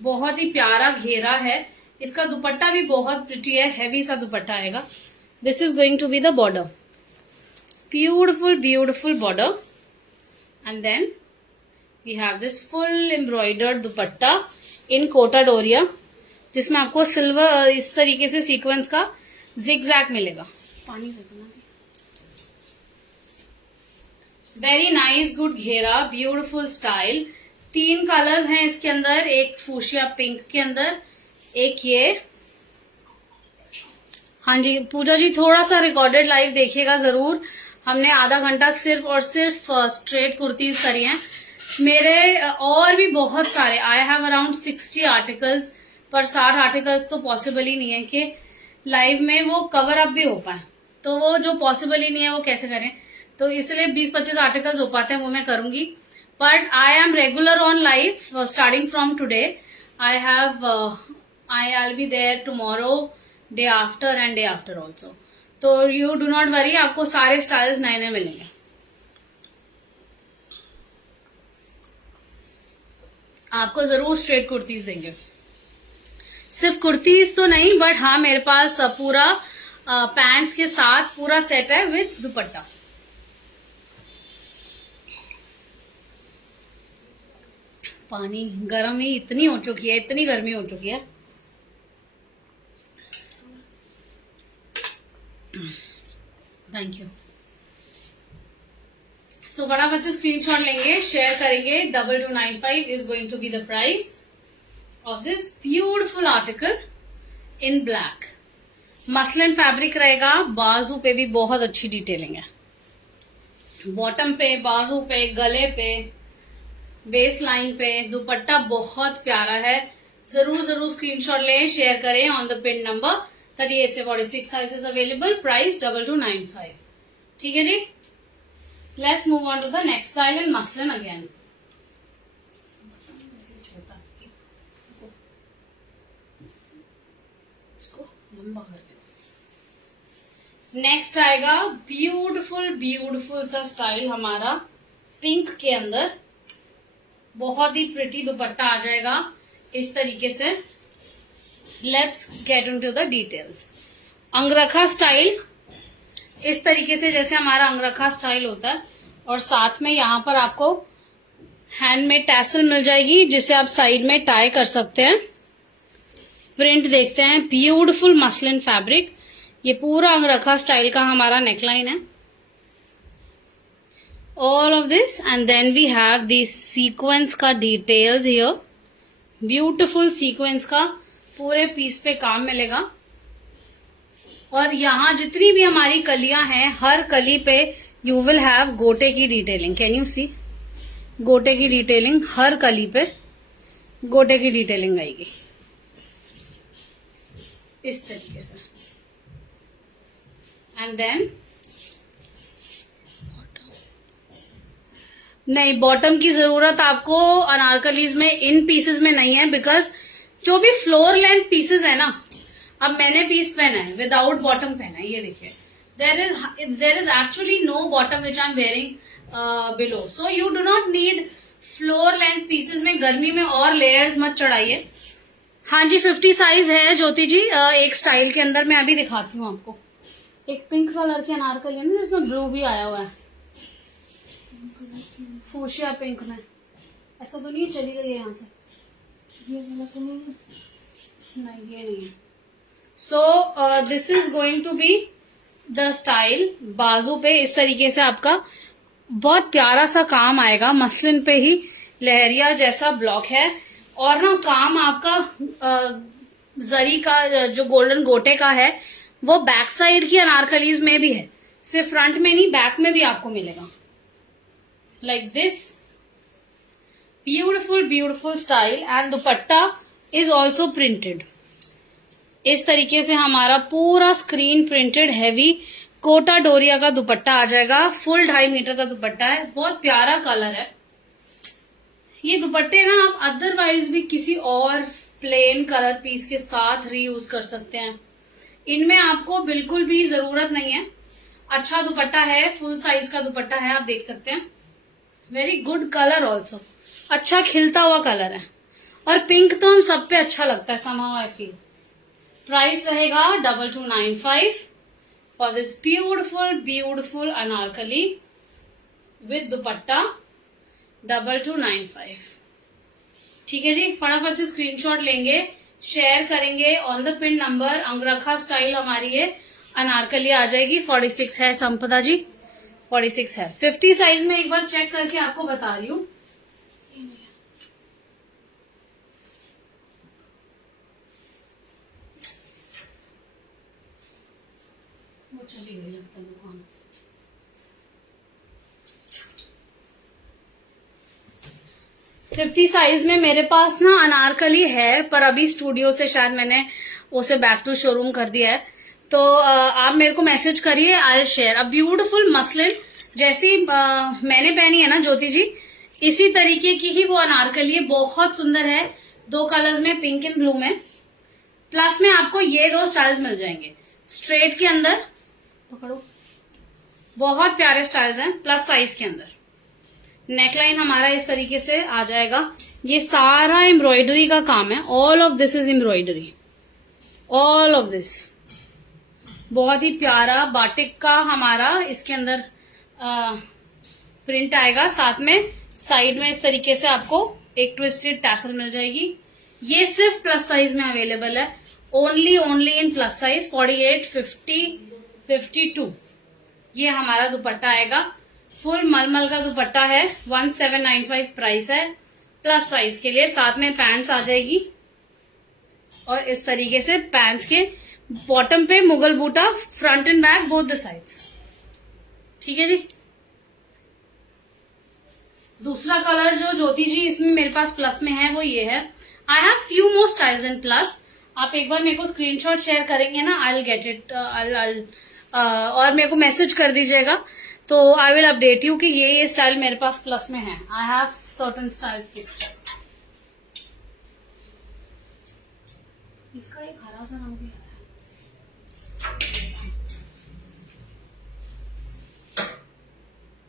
बहुत ही प्यारा घेरा है. इसका दुपट्टा भी बहुत प्रिटी है, हैवी सा दुपट्टा आएगा. This is going to be the border. Beautiful, beautiful border. And then we have this full embroidered दुपट्टा इन कोटा डोरिया, जिसमें आपको सिल्वर इस तरीके से सीक्वेंस का जिगजैग मिलेगा. पानी से वेरी नाइस गुड घेरा, ब्यूटिफुल स्टाइल. 3 कलर्स हैं इसके अंदर, एक फूशिया पिंक के अंदर, एक ये. हाँ जी पूजा जी, थोड़ा सा रिकॉर्डेड लाइव देखिएगा जरूर. हमने आधा घंटा सिर्फ और सिर्फ स्ट्रेट कुर्तीज करी हैं. मेरे और भी बहुत सारे, आई हैव अराउंड 60 आर्टिकल्स, पर 60 आर्टिकल्स तो पॉसिबल ही नहीं है कि लाइव में वो कवर अप भी हो पाए. तो वो जो पॉसिबल ही नहीं है वो कैसे करें. तो इसलिए 20-25 आर्टिकल्स हो पाते हैं वो मैं करूंगी. But I am regular on live starting from today. I be there tomorrow, day after and day after also. तो यू डू नॉट वरी, आपको सारे स्टाइल्स नए नए मिलेंगे. आपको जरूर स्ट्रेट कुर्तीज देंगे. सिर्फ कुर्तीज तो नहीं, बट हाँ मेरे पास पूरा पैंट्स के साथ पूरा सेट है विथ दुपट्टा. पानी गर्म ही इतनी हो चुकी है, इतनी गर्मी हो चुकी है. Thank you. सो फटाफट से स्क्रीनशॉट लेंगे, शेयर करेंगे. 2295 is going to be the price of this beautiful article in black. Muslin fabric रहेगा. बाजू पे भी बहुत अच्छी डिटेलिंग है. बॉटम पे, बाजू पे, गले पे, बेस लाइन पे. दुपट्टा बहुत प्यारा है. जरूर जरूर स्क्रीनशॉट लें, शेयर करें ऑन द पिन नंबर. 38 से 46 साइजेस अवेलेबल. प्राइस 2295. ठीक है जी. Let's move on to the next style in muslin again. इसको लंबा करके। नेक्स्ट आएगा ब्यूटीफुल ब्यूटीफुल सा स्टाइल हमारा पिंक के अंदर, बहुत ही प्रिटी दुपट्टा आ जाएगा इस तरीके से। Let's get into the details. अंगरखा style इस तरीके से, जैसे हमारा अंगरखा स्टाइल होता है, और साथ में यहाँ पर आपको हैंड में टैसल मिल जाएगी जिसे आप साइड में टाई कर सकते हैं। प्रिंट देखते हैं, ब्यूटीफुल मसलिन फैब्रिक। ये पूरा अंगरखा स्टाइल का हमारा नेकलाइन है। All of this and then we have this sequence का डिटेल्स हियर। ब्यूटीफुल सीक्वेंस का पूरे पीस पे काम मिलेगा। और यहाँ जितनी भी हमारी कलियां हैं, हर कली पे यू विल हैव गोटे की डिटेलिंग। कैन यू सी? गोटे की डिटेलिंग, हर कली पे गोटे की डिटेलिंग आएगी इस तरीके से। एंड देन नहीं, बॉटम की जरूरत आपको अनारकलीज में इन पीसेस में नहीं है, बिकॉज जो भी फ्लोर लेंथ पीसेस है ना, अब मैंने पीस पहना है विदाउट बॉटम पहना है, ये देखिए, there is actually no bottom which I am wearing below, so you do not need floor length pieces में। गर्मी में और लेयर्स मत चढ़ाइए। हाँ जी, 50 साइज है ज्योति जी। एक स्टाइल के अंदर मैं अभी दिखाती हूँ आपको। एक पिंक कलर की अनारकली है ना, जिसमें ब्लू भी आया हुआ है, फूशिया पिंक में। ऐसा तो नहीं चली गई है यहाँ से, ये वाला तो नहीं है, नहीं ये नहीं है। So this is going to be the style. बाजू पे इस तरीके से आपका बहुत प्यारा सा काम आएगा, मसलिन पे ही लहरिया जैसा ब्लॉक है। और ना काम आपका जरी का जो गोल्डन गोटे का है वो बैक साइड की अनारकलीज में भी है, सिर्फ फ्रंट में नहीं, बैक में भी आपको मिलेगा। Like this beautiful beautiful style. And dupatta is also printed इस तरीके से। हमारा पूरा screen printed heavy Kota Doria का दुपट्टा आ जाएगा। फुल 2.5 मीटर का दुपट्टा है, बहुत प्यारा कलर है। ये दुपट्टे ना आप अदरवाइज भी किसी और प्लेन कलर पीस के साथ रीयूज कर सकते हैं। इनमें आपको बिल्कुल भी जरूरत नहीं है। अच्छा दुपट्टा है, फुल साइज का दुपट्टा है, आप देख सकते हैं। वेरी गुड कलर ऑल्सो, अच्छा खिलता हुआ कलर है। और पिंक तो हम सब पे अच्छा लगता है, समहाउ आई फील। प्राइस रहेगा 2295 for this beautiful beautiful Anarkali with दुपट्टा, 2295। ठीक है जी, फटाफट से स्क्रीनशॉट लेंगे, शेयर करेंगे on the pin number. अंगरखा style हमारी ये अनारकली आ जाएगी। 46 है संपदा जी, 46 है। 50 साइज में एक बार चेक करके आपको बता रही हूँ। वो चली गई लगता है दुकान। फिफ्टी साइज में मेरे पास ना अनारकली है, पर अभी स्टूडियो से शायद मैंने उसे बैक टू शोरूम कर दिया है। तो आप मेरे को मैसेज करिए, I will share. A beautiful muslin जैसी मैंने पहनी है ना ज्योति जी, इसी तरीके की ही वो अनारकली है। बहुत सुंदर है, 2 कलर्स में, पिंक एंड ब्लू में। प्लस में आपको ये 2 स्टाइल्स मिल जाएंगे स्ट्रेट के अंदर, पकड़ो, बहुत प्यारे स्टाइल्स हैं प्लस साइज के अंदर। नेकलाइन हमारा इस तरीके से आ जाएगा। ये सारा एम्ब्रॉयडरी का काम है, all of this is embroidery, all of this. बहुत ही प्यारा बाटिक का हमारा इसके अंदर प्रिंट आएगा। साथ में साइड में इस तरीके से आपको एक ट्विस्टेड टैसल मिल जाएगी। ये सिर्फ प्लस साइज में अवेलेबल है, ओनली इन प्लस साइज। 48, 50, 52 ये हमारा दुपट्टा आएगा। फुल मलमल का दुपट्टा है, 1795 प्राइस है प्लस साइज के लिए। साथ में पैंट्स आ जाएगी और इस तरीके से पैंट्स के बॉटम पे मुगल बूटा, front and back both the sides. ठीक है जी। दूसरा कलर जो ज्योति जी इसमें मेरे पास प्लस में है वो ये है। I have few more styles in plus. आप एक बार मेरे को स्क्रीनशॉट शेयर करेंगे ना, आई विल गेट इट, और मेरे को मैसेज कर दीजिएगा तो आई विल अपडेट यू कि ये स्टाइल मेरे पास प्लस में है। I have certain styles. इसका एक हरा सा रंग भी है।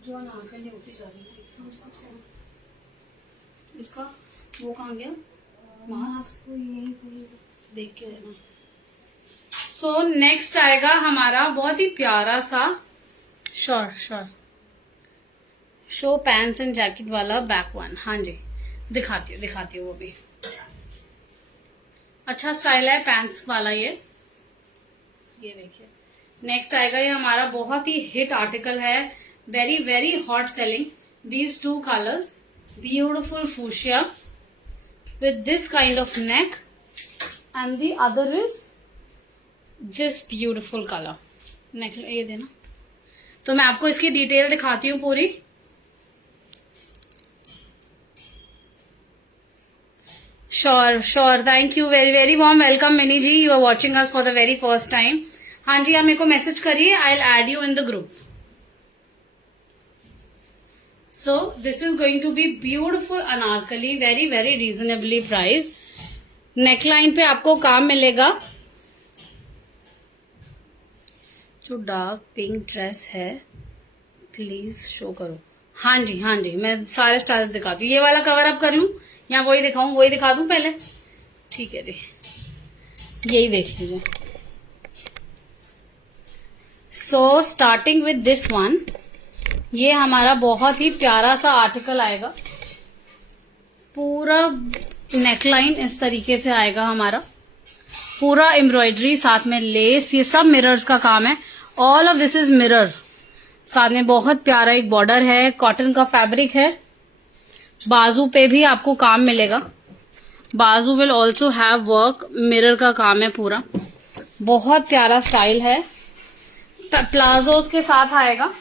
जो अनारकली होती जा रही है। इसका वो कहाँ गया मास्क? देख के लेना। सो नेक्स्ट आएगा हमारा बहुत ही प्यारा सा शो पैंट्स एंड जैकेट वाला बैक वन। हाँ जी, दिखाती हूँ वो भी अच्छा स्टाइल है पैंट्स वाला। ये देखिए। नेक्स्ट आएगा ये हमारा बहुत ही हिट आर्टिकल है, very very hot selling. These two colours, beautiful fuchsia with this kind of neck and the other is this beautiful color neck। ये देना। तो मैं आपको इसकी डिटेल दिखाती हूँ पूरी। Sure thank you, very very warm welcome Mini ji, you are watching us for the very first time. हाँ जी, आप मेरे को मैसेज करिए, I will add you in the group. So this is going to be beautiful anarkali, very very reasonably priced। Neckline पे आपको काम मिलेगा। जो डार्क पिंक ड्रेस है प्लीज शो करो। हाँ जी, मैं सारे स्टाइल दिखाती हूँ। ये वाला कवर अप कर लूं या वही दिखाऊं? वही दिखा दूं पहले, ठीक है जी, यही देख लीजिए। So starting with this one, ये हमारा बहुत ही प्यारा सा आर्टिकल आएगा। पूरा नेकलाइन इस तरीके से आएगा हमारा, पूरा एम्ब्रॉयडरी, साथ में लेस, ये सब मिरर्स का काम है। All of this is mirror. साथ में बहुत प्यारा एक बॉर्डर है, कॉटन का फैब्रिक है। बाजू पे भी आपको काम मिलेगा, बाजू will also have work, mirror का काम है पूरा। बहुत प्यारा स्टाइल है, प्लाजोस के साथ आएगा।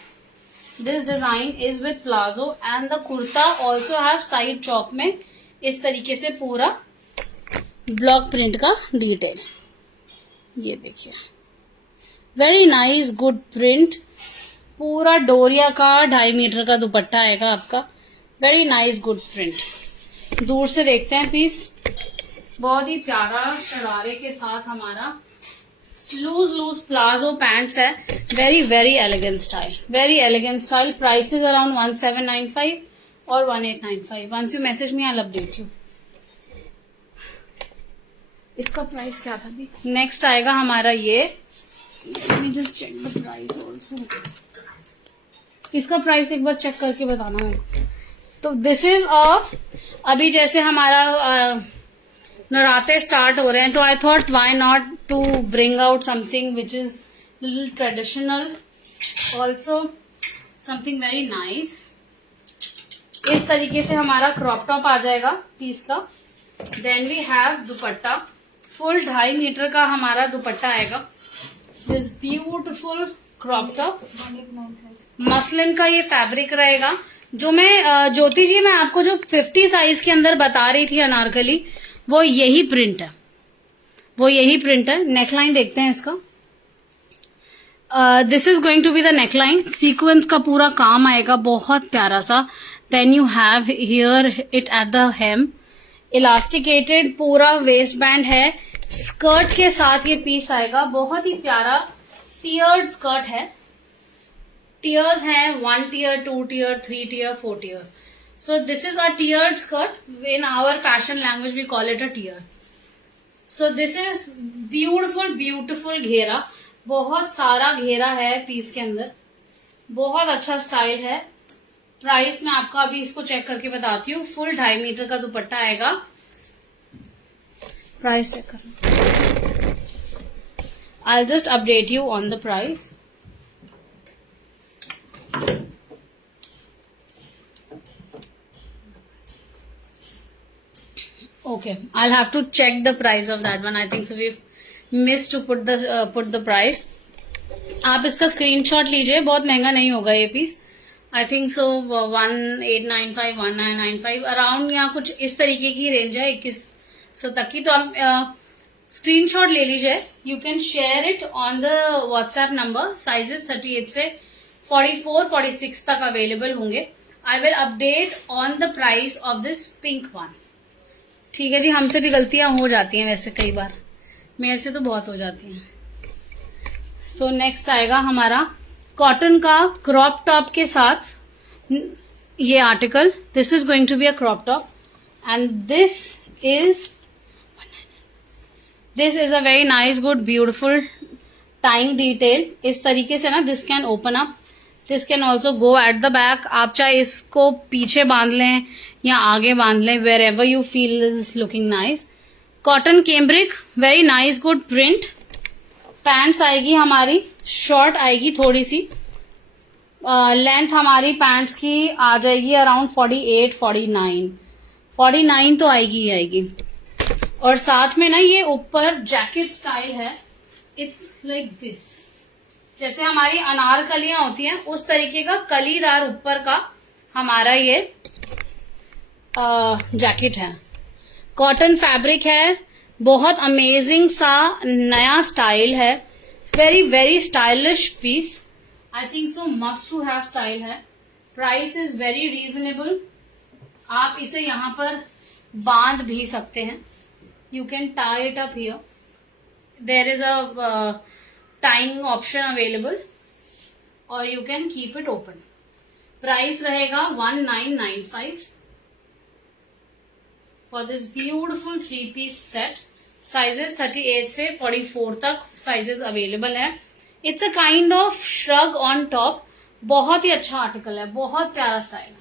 This design is with palazzo and the kurta also have side chop में इस तरीके से पूरा ब्लॉक प्रिंट का डिटेल। ये देखिए, वेरी नाइस गुड प्रिंट। पूरा डोरिया का 2.5 मीटर का दुपट्टा आएगा आपका, वेरी नाइस गुड प्रिंट। दूर से देखते हैं पीस, बहुत ही प्यारा शरारे के साथ हमारा लूज प्लाजो पैंट्स है। Very very elegant style. Prices around 1795 और 1895। Once you message me I will update you. इसका प्राइस क्या था भी? नेक्स्ट आएगा हमारा ये, let me just check the price also. इसका प्राइस एक बार चेक करके बताना मेरे को। तो दिस इज अभी जैसे हमारा नवरात्रे स्टार्ट हो रहे हैं, तो I thought why not to bring out something which is little traditional, also something very nice. इस तरीके से हमारा क्रॉप टॉप आ जाएगा पीस का। Then we have dupatta, full 2.5 metre का हमारा दुपट्टा आएगा। This beautiful crop top, muslin का ये फैब्रिक रहेगा। जो मैं ज्योति जी, मैं आपको जो 50 साइज के अंदर बता रही थी अनारकली, वो यही प्रिंट है। नेकलाइन देखते हैं इसका। This is going to be the neckline. Sequence का पूरा काम आएगा, बहुत प्यारा सा। Then you have here it at the hem, elasticated पूरा वेस्ट बैंड है। स्कर्ट के साथ ये पीस आएगा, बहुत ही प्यारा टियर्ड स्कर्ट है। टियर्स हैं 1 tier, 2 tier, 3 tier, 4 tier. So this is a tiered skirt. In our fashion language we call it a tier. So this is beautiful घेरा, बहुत सारा घेरा है पीस के अंदर, बहुत अच्छा स्टाइल है। प्राइस मैं आपका अभी इसको चेक करके बताती हूँ। फुल 2.5 मीटर का दुपट्टा आएगा। प्राइस चेक करना, I'll just update you on the price. Okay, I'll have to check the price of that one. I think so we've missed to put the price. आप इसका screenshot लीजिए, बहुत महंगा नहीं होगा ये पीस। आई थिंक सो 1895 1995 अराउंड, या कुछ इस तरीके की रेंज है 2100 तक की। तो आप स्क्रीनशॉट ले लीजिए। You can share it on the WhatsApp number. Sizes 38 से 44 46 तक अवेलेबल होंगे। आई will update on the price of this pink one. ठीक है जी, हमसे भी गलतियां हो जाती हैं वैसे, कई बार मेरे से तो बहुत हो जाती हैं। सो नेक्स्ट आएगा हमारा कॉटन का क्रॉप टॉप के साथ ये article, this is going to be a crop top and this is a very nice good beautiful tying detail. इस तरीके से ना this can open up, this can also go at the back. आप चाहे इसको पीछे बांध लें या आगे बांध लें, wherever you feel is looking nice. Cotton cambric, very nice good print. Pants आएगी हमारी शॉर्ट आएगी थोड़ी सी. लेंथ हमारी पैंट्स की आ जाएगी अराउंड 48-49 तो आएगी ही आएगी. और साथ में ना ये ऊपर जैकेट स्टाइल है. इट्स लाइक दिस, जैसे हमारी अनारकलियां होती हैं उस तरीके का कलीदार ऊपर का हमारा ये जैकेट है. कॉटन फैब्रिक है, बहुत अमेजिंग सा नया स्टाइल है. Very very stylish piece. I think so must to have style है. Price is very reasonable. आप इसे यहाँ पर बांध भी सकते हैं. You can tie it up here. There is a tying option available और you can keep it open. Price रहेगा 1995 for this beautiful 3-piece set. Sizes 38 से 44 तक साइजेस अवेलेबल है. It's a kind of shrug on top. बहुत ही अच्छा article है, बहुत प्यारा स्टाइल है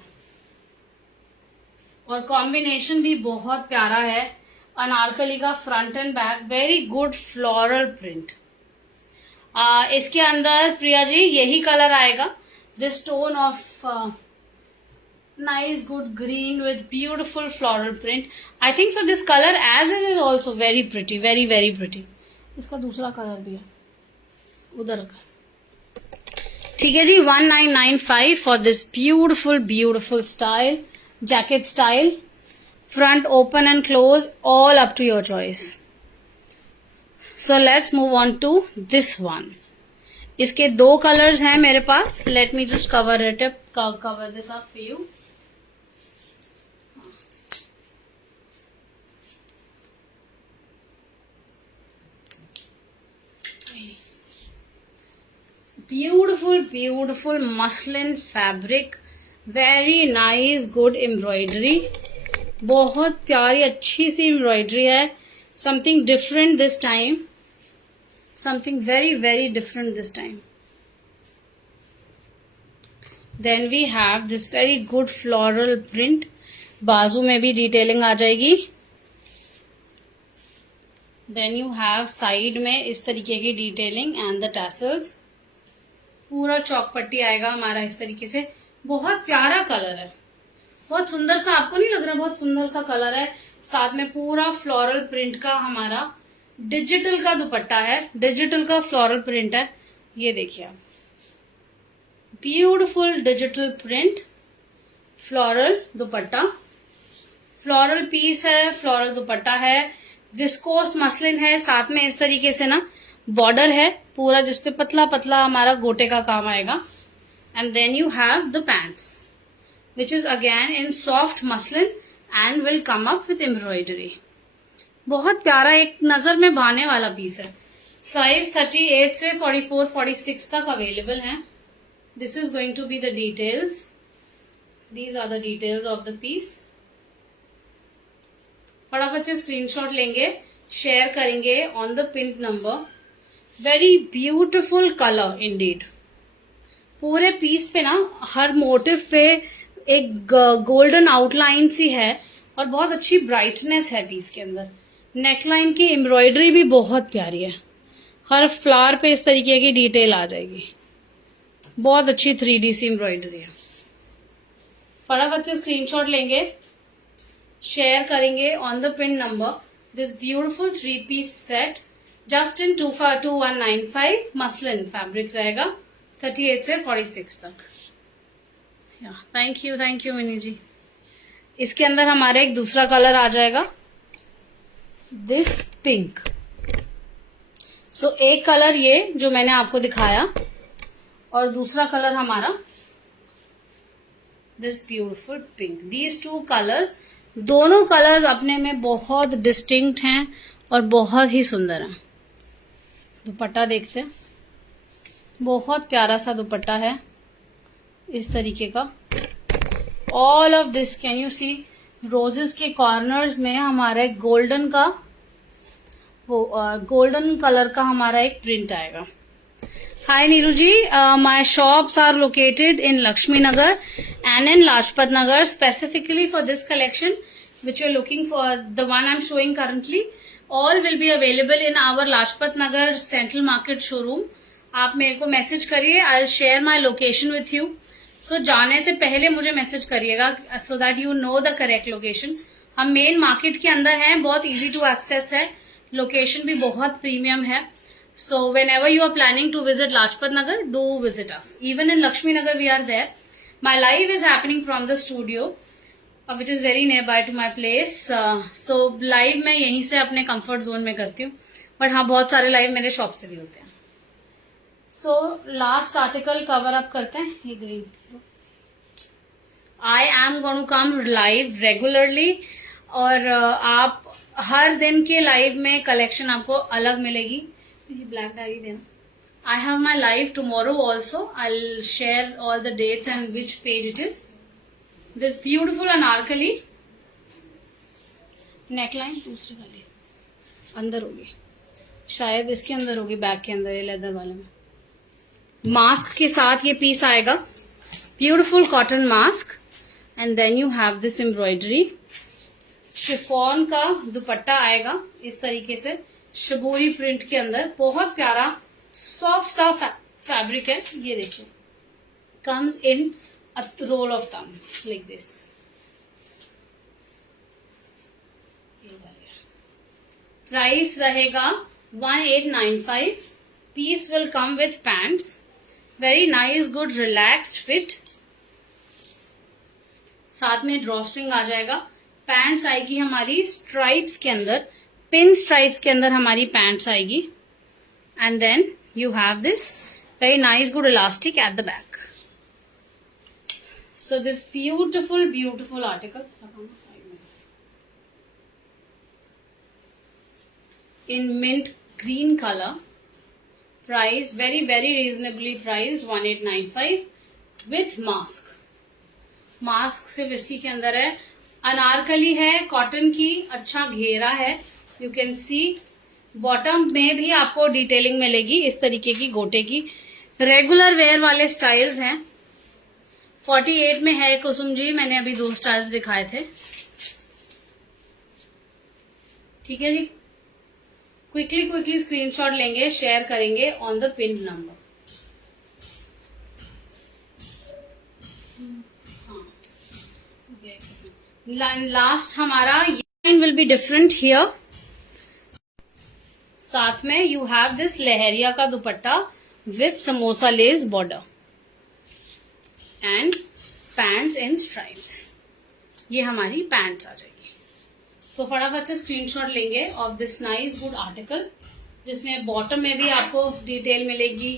और कॉम्बिनेशन भी बहुत प्यारा है. अनारकली का front and back, very good floral print. इसके अंदर प्रिया जी यही कलर आएगा. This tone of nice good green with beautiful floral print. I think so this color as is also very pretty, very very pretty. इसका दूसरा colour भी है उधर का. ठीक है जी, 1995 for this beautiful beautiful style, jacket style, front open and close, all up to your choice. So let's move on to this one. इसके दो कलर्स हैं मेरे पास. Let me just cover this up for you. Beautiful beautiful muslin fabric, very nice good embroidery. बहुत प्यारी अच्छी सी embroidery है. something different this time, something very very different this time. then we have this very good floral print. बाजू में भी detailing आ जाएगी. then you have side में इस तरीके की डिटेलिंग and the tassels. पूरा चौकपट्टी आएगा हमारा इस तरीके से. बहुत प्यारा कलर है, बहुत सुंदर सा. आपको नहीं लग रहा बहुत सुंदर सा कलर है. साथ में पूरा फ्लोरल प्रिंट का हमारा डिजिटल का दुपट्टा है, डिजिटल का फ्लोरल प्रिंट है. ये देखिए आप, beautiful digital print, floral dupatta, floral piece है, फ्लोरल दुपट्टा है, विस्कोस मसलिन है. साथ में इस तरीके से ना बॉर्डर है पूरा जिसपे पतला पतला हमारा गोटे का काम आएगा. And then you have the pants which is again in soft muslin and will come up with embroidery. बहुत प्यारा एक नजर में भाने वाला पीस है. साइज 38 से 44-46 तक अवेलेबल है. This is going to be the details. These are the details of the piece. फटाफट से स्क्रीनशॉट लेंगे, शेयर करेंगे on the pin number. Very beautiful colour indeed. पूरे पीस पे ना हर मोटिव पे एक गोल्डन आउटलाइन सी है और बहुत अच्छी ब्राइटनेस है पीस के अंदर. नेकलाइन की एम्ब्रॉयडरी भी बहुत प्यारी है. हर फ्लावर पे इस तरीके की डिटेल आ जाएगी. बहुत अच्छी 3D सी एम्ब्रॉयडरी है. फटाफट से स्क्रीनशॉट लेंगे, शेयर करेंगे on the pin number. This beautiful 3-piece set just in 2195 muslin fabric रहेगा. 38 से 46 तक. थैंक यू मिनी जी. इसके अंदर हमारे एक दूसरा कलर आ जाएगा, दिस पिंक. सो एक कलर ये जो मैंने आपको दिखाया और दूसरा कलर हमारा this beautiful pink. These two colours, दोनों कलर्स अपने में बहुत डिस्टिंक्ट हैं और बहुत ही सुंदर हैं. दुपट्टा देखते हैं, बहुत प्यारा सा दुपट्टा है इस तरीके का. All of this can you see, roses के कॉर्नर्स में हमारा एक गोल्डन का वो गोल्डन कलर का हमारा एक प्रिंट आएगा. Hi Neeru ji, my shops are located in Laxmi Nagar and in Lajpat Nagar. Specifically for this collection which you're looking for, the one I'm showing currently, all will be available in our Lajpat Nagar Central Market showroom. आप मेरे को message करिए, I'll share my location with you. So जाने से पहले मुझे message करिएगा so that you know the correct location. हम मेन मार्केट के अंदर हैं, बहुत easy to access है, लोकेशन भी बहुत प्रीमियम है. So whenever you are planning to visit Lajpat Nagar, do visit us. Even in Lakshmi Nagar we are there. My live is happening from the studio, which is very nearby to my place. So live मैं यहीं से अपने comfort zone में करती हूँ, but हाँ बहुत सारे लाइव मेरे शॉप से भी होते हैं. So last article cover up करते हैं, ये green. I am going to come live regularly, और आप हर दिन के लाइव में कलेक्शन आपको अलग मिलेगी. ये ब्लैक डायरी देना. I have my live tomorrow also. I'll share all the dates and which page it is. This beautiful Anarkali neckline दूसरी वाली अंदर होगी, शायद इसके अंदर होगी, बैक के अंदर, ये लेदर वाले में. मास्क के साथ ये पीस आएगा, beautiful cotton mask, and then you have this embroidery. Chiffon का दुपट्टा आएगा इस तरीके से, शबूरी प्रिंट के अंदर, बहुत प्यारा सॉफ्ट सा फैब्रिक है. ये देखिए, comes in a roll of thumb like this. Price रहेगा 1895. Piece will come with pants. Very nice, good, relaxed fit. साथ में ड्रॉ स्ट्रिंग आ जाएगा. पैंट्स आएगी हमारी स्ट्राइप्स के अंदर, पिन स्ट्राइप्स के अंदर हमारी पैंट्स आएगी. And then you have this very nice good elastic at the back. So this beautiful article in mint green color, price very reasonably priced, 1895 with mask. Mask सिर्फ इसी के अंदर है. अनारकली है, कॉटन की, अच्छा घेरा है. यू कैन सी बॉटम में भी आपको डिटेलिंग मिलेगी इस तरीके की गोटे की. रेगुलर वेयर वाले स्टाइल्स हैं. 48 में है कुसुम जी, मैंने अभी 2 स्टाइल्स दिखाए थे. ठीक है जी, क्विकली स्क्रीनशॉट लेंगे, शेयर करेंगे on the pin number. Last हमारा line will be different here. साथ में यू हैव दिस लहरिया का dupatta with samosa lace border and pants in stripes. ये हमारी पैंट्स आ जाएगी. सो फटाफट से स्क्रीनशॉट लेंगे of this nice good article, जिसमें बॉटम में भी आपको डिटेल मिलेगी,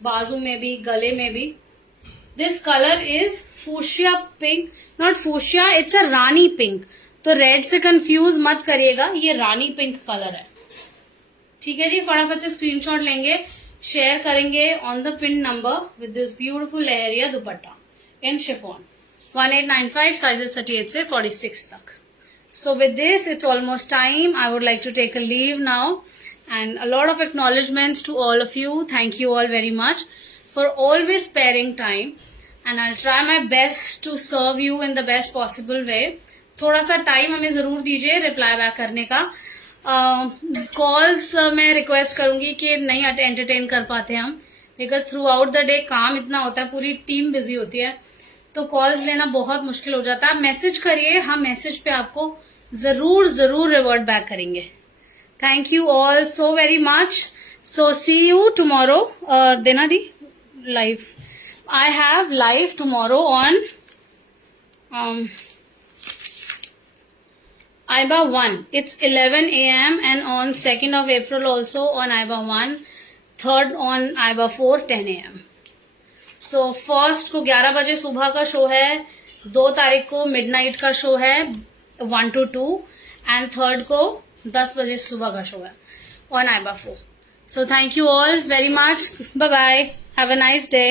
बाजू में भी, गले में भी. This colour is fuchsia pink, not fuchsia, it's a Rani pink. तो रेड से कंफ्यूज मत करिएगा, ये रानी पिंक कलर है. ठीक है जी, फटाफट से स्क्रीनशॉट लेंगे, शेयर करेंगे on the pin number with this beautiful leheriya dupatta in chiffon. 1895, sizes 38 से 46 तक. So with this, it's almost time. I would like to take a leave now, and a lot of acknowledgements to all of you. Thank you all very much for always sparing time, and I'll try my best to serve you in the best possible way. थोड़ा सा time हमें जरूर दीजिए reply back करने का. Calls मैं request करूंगी कि नहीं एंटरटेन कर पाते हम, because through out the day काम इतना होता है, पूरी टीम बिजी होती है, तो कॉल्स लेना बहुत मुश्किल हो जाता है. मैसेज करिए, हम मैसेज पे आपको जरूर रिवर्ट बैक करेंगे. Thank you all so very much. So see you tomorrow. देना दी live, I have live tomorrow on IBA 1. It's 11 a.m. and on 2nd of April also on IBA 1. 3rd on IBA 4, 10 a.m. So 1st को 11 बजे सुबह का show है, 2 तारीख को midnight का शो है 1 to 2, and 3rd को 10 बजे सुबह का शो है on IBA 4. So thank you all very much. Bye bye. Have a nice day.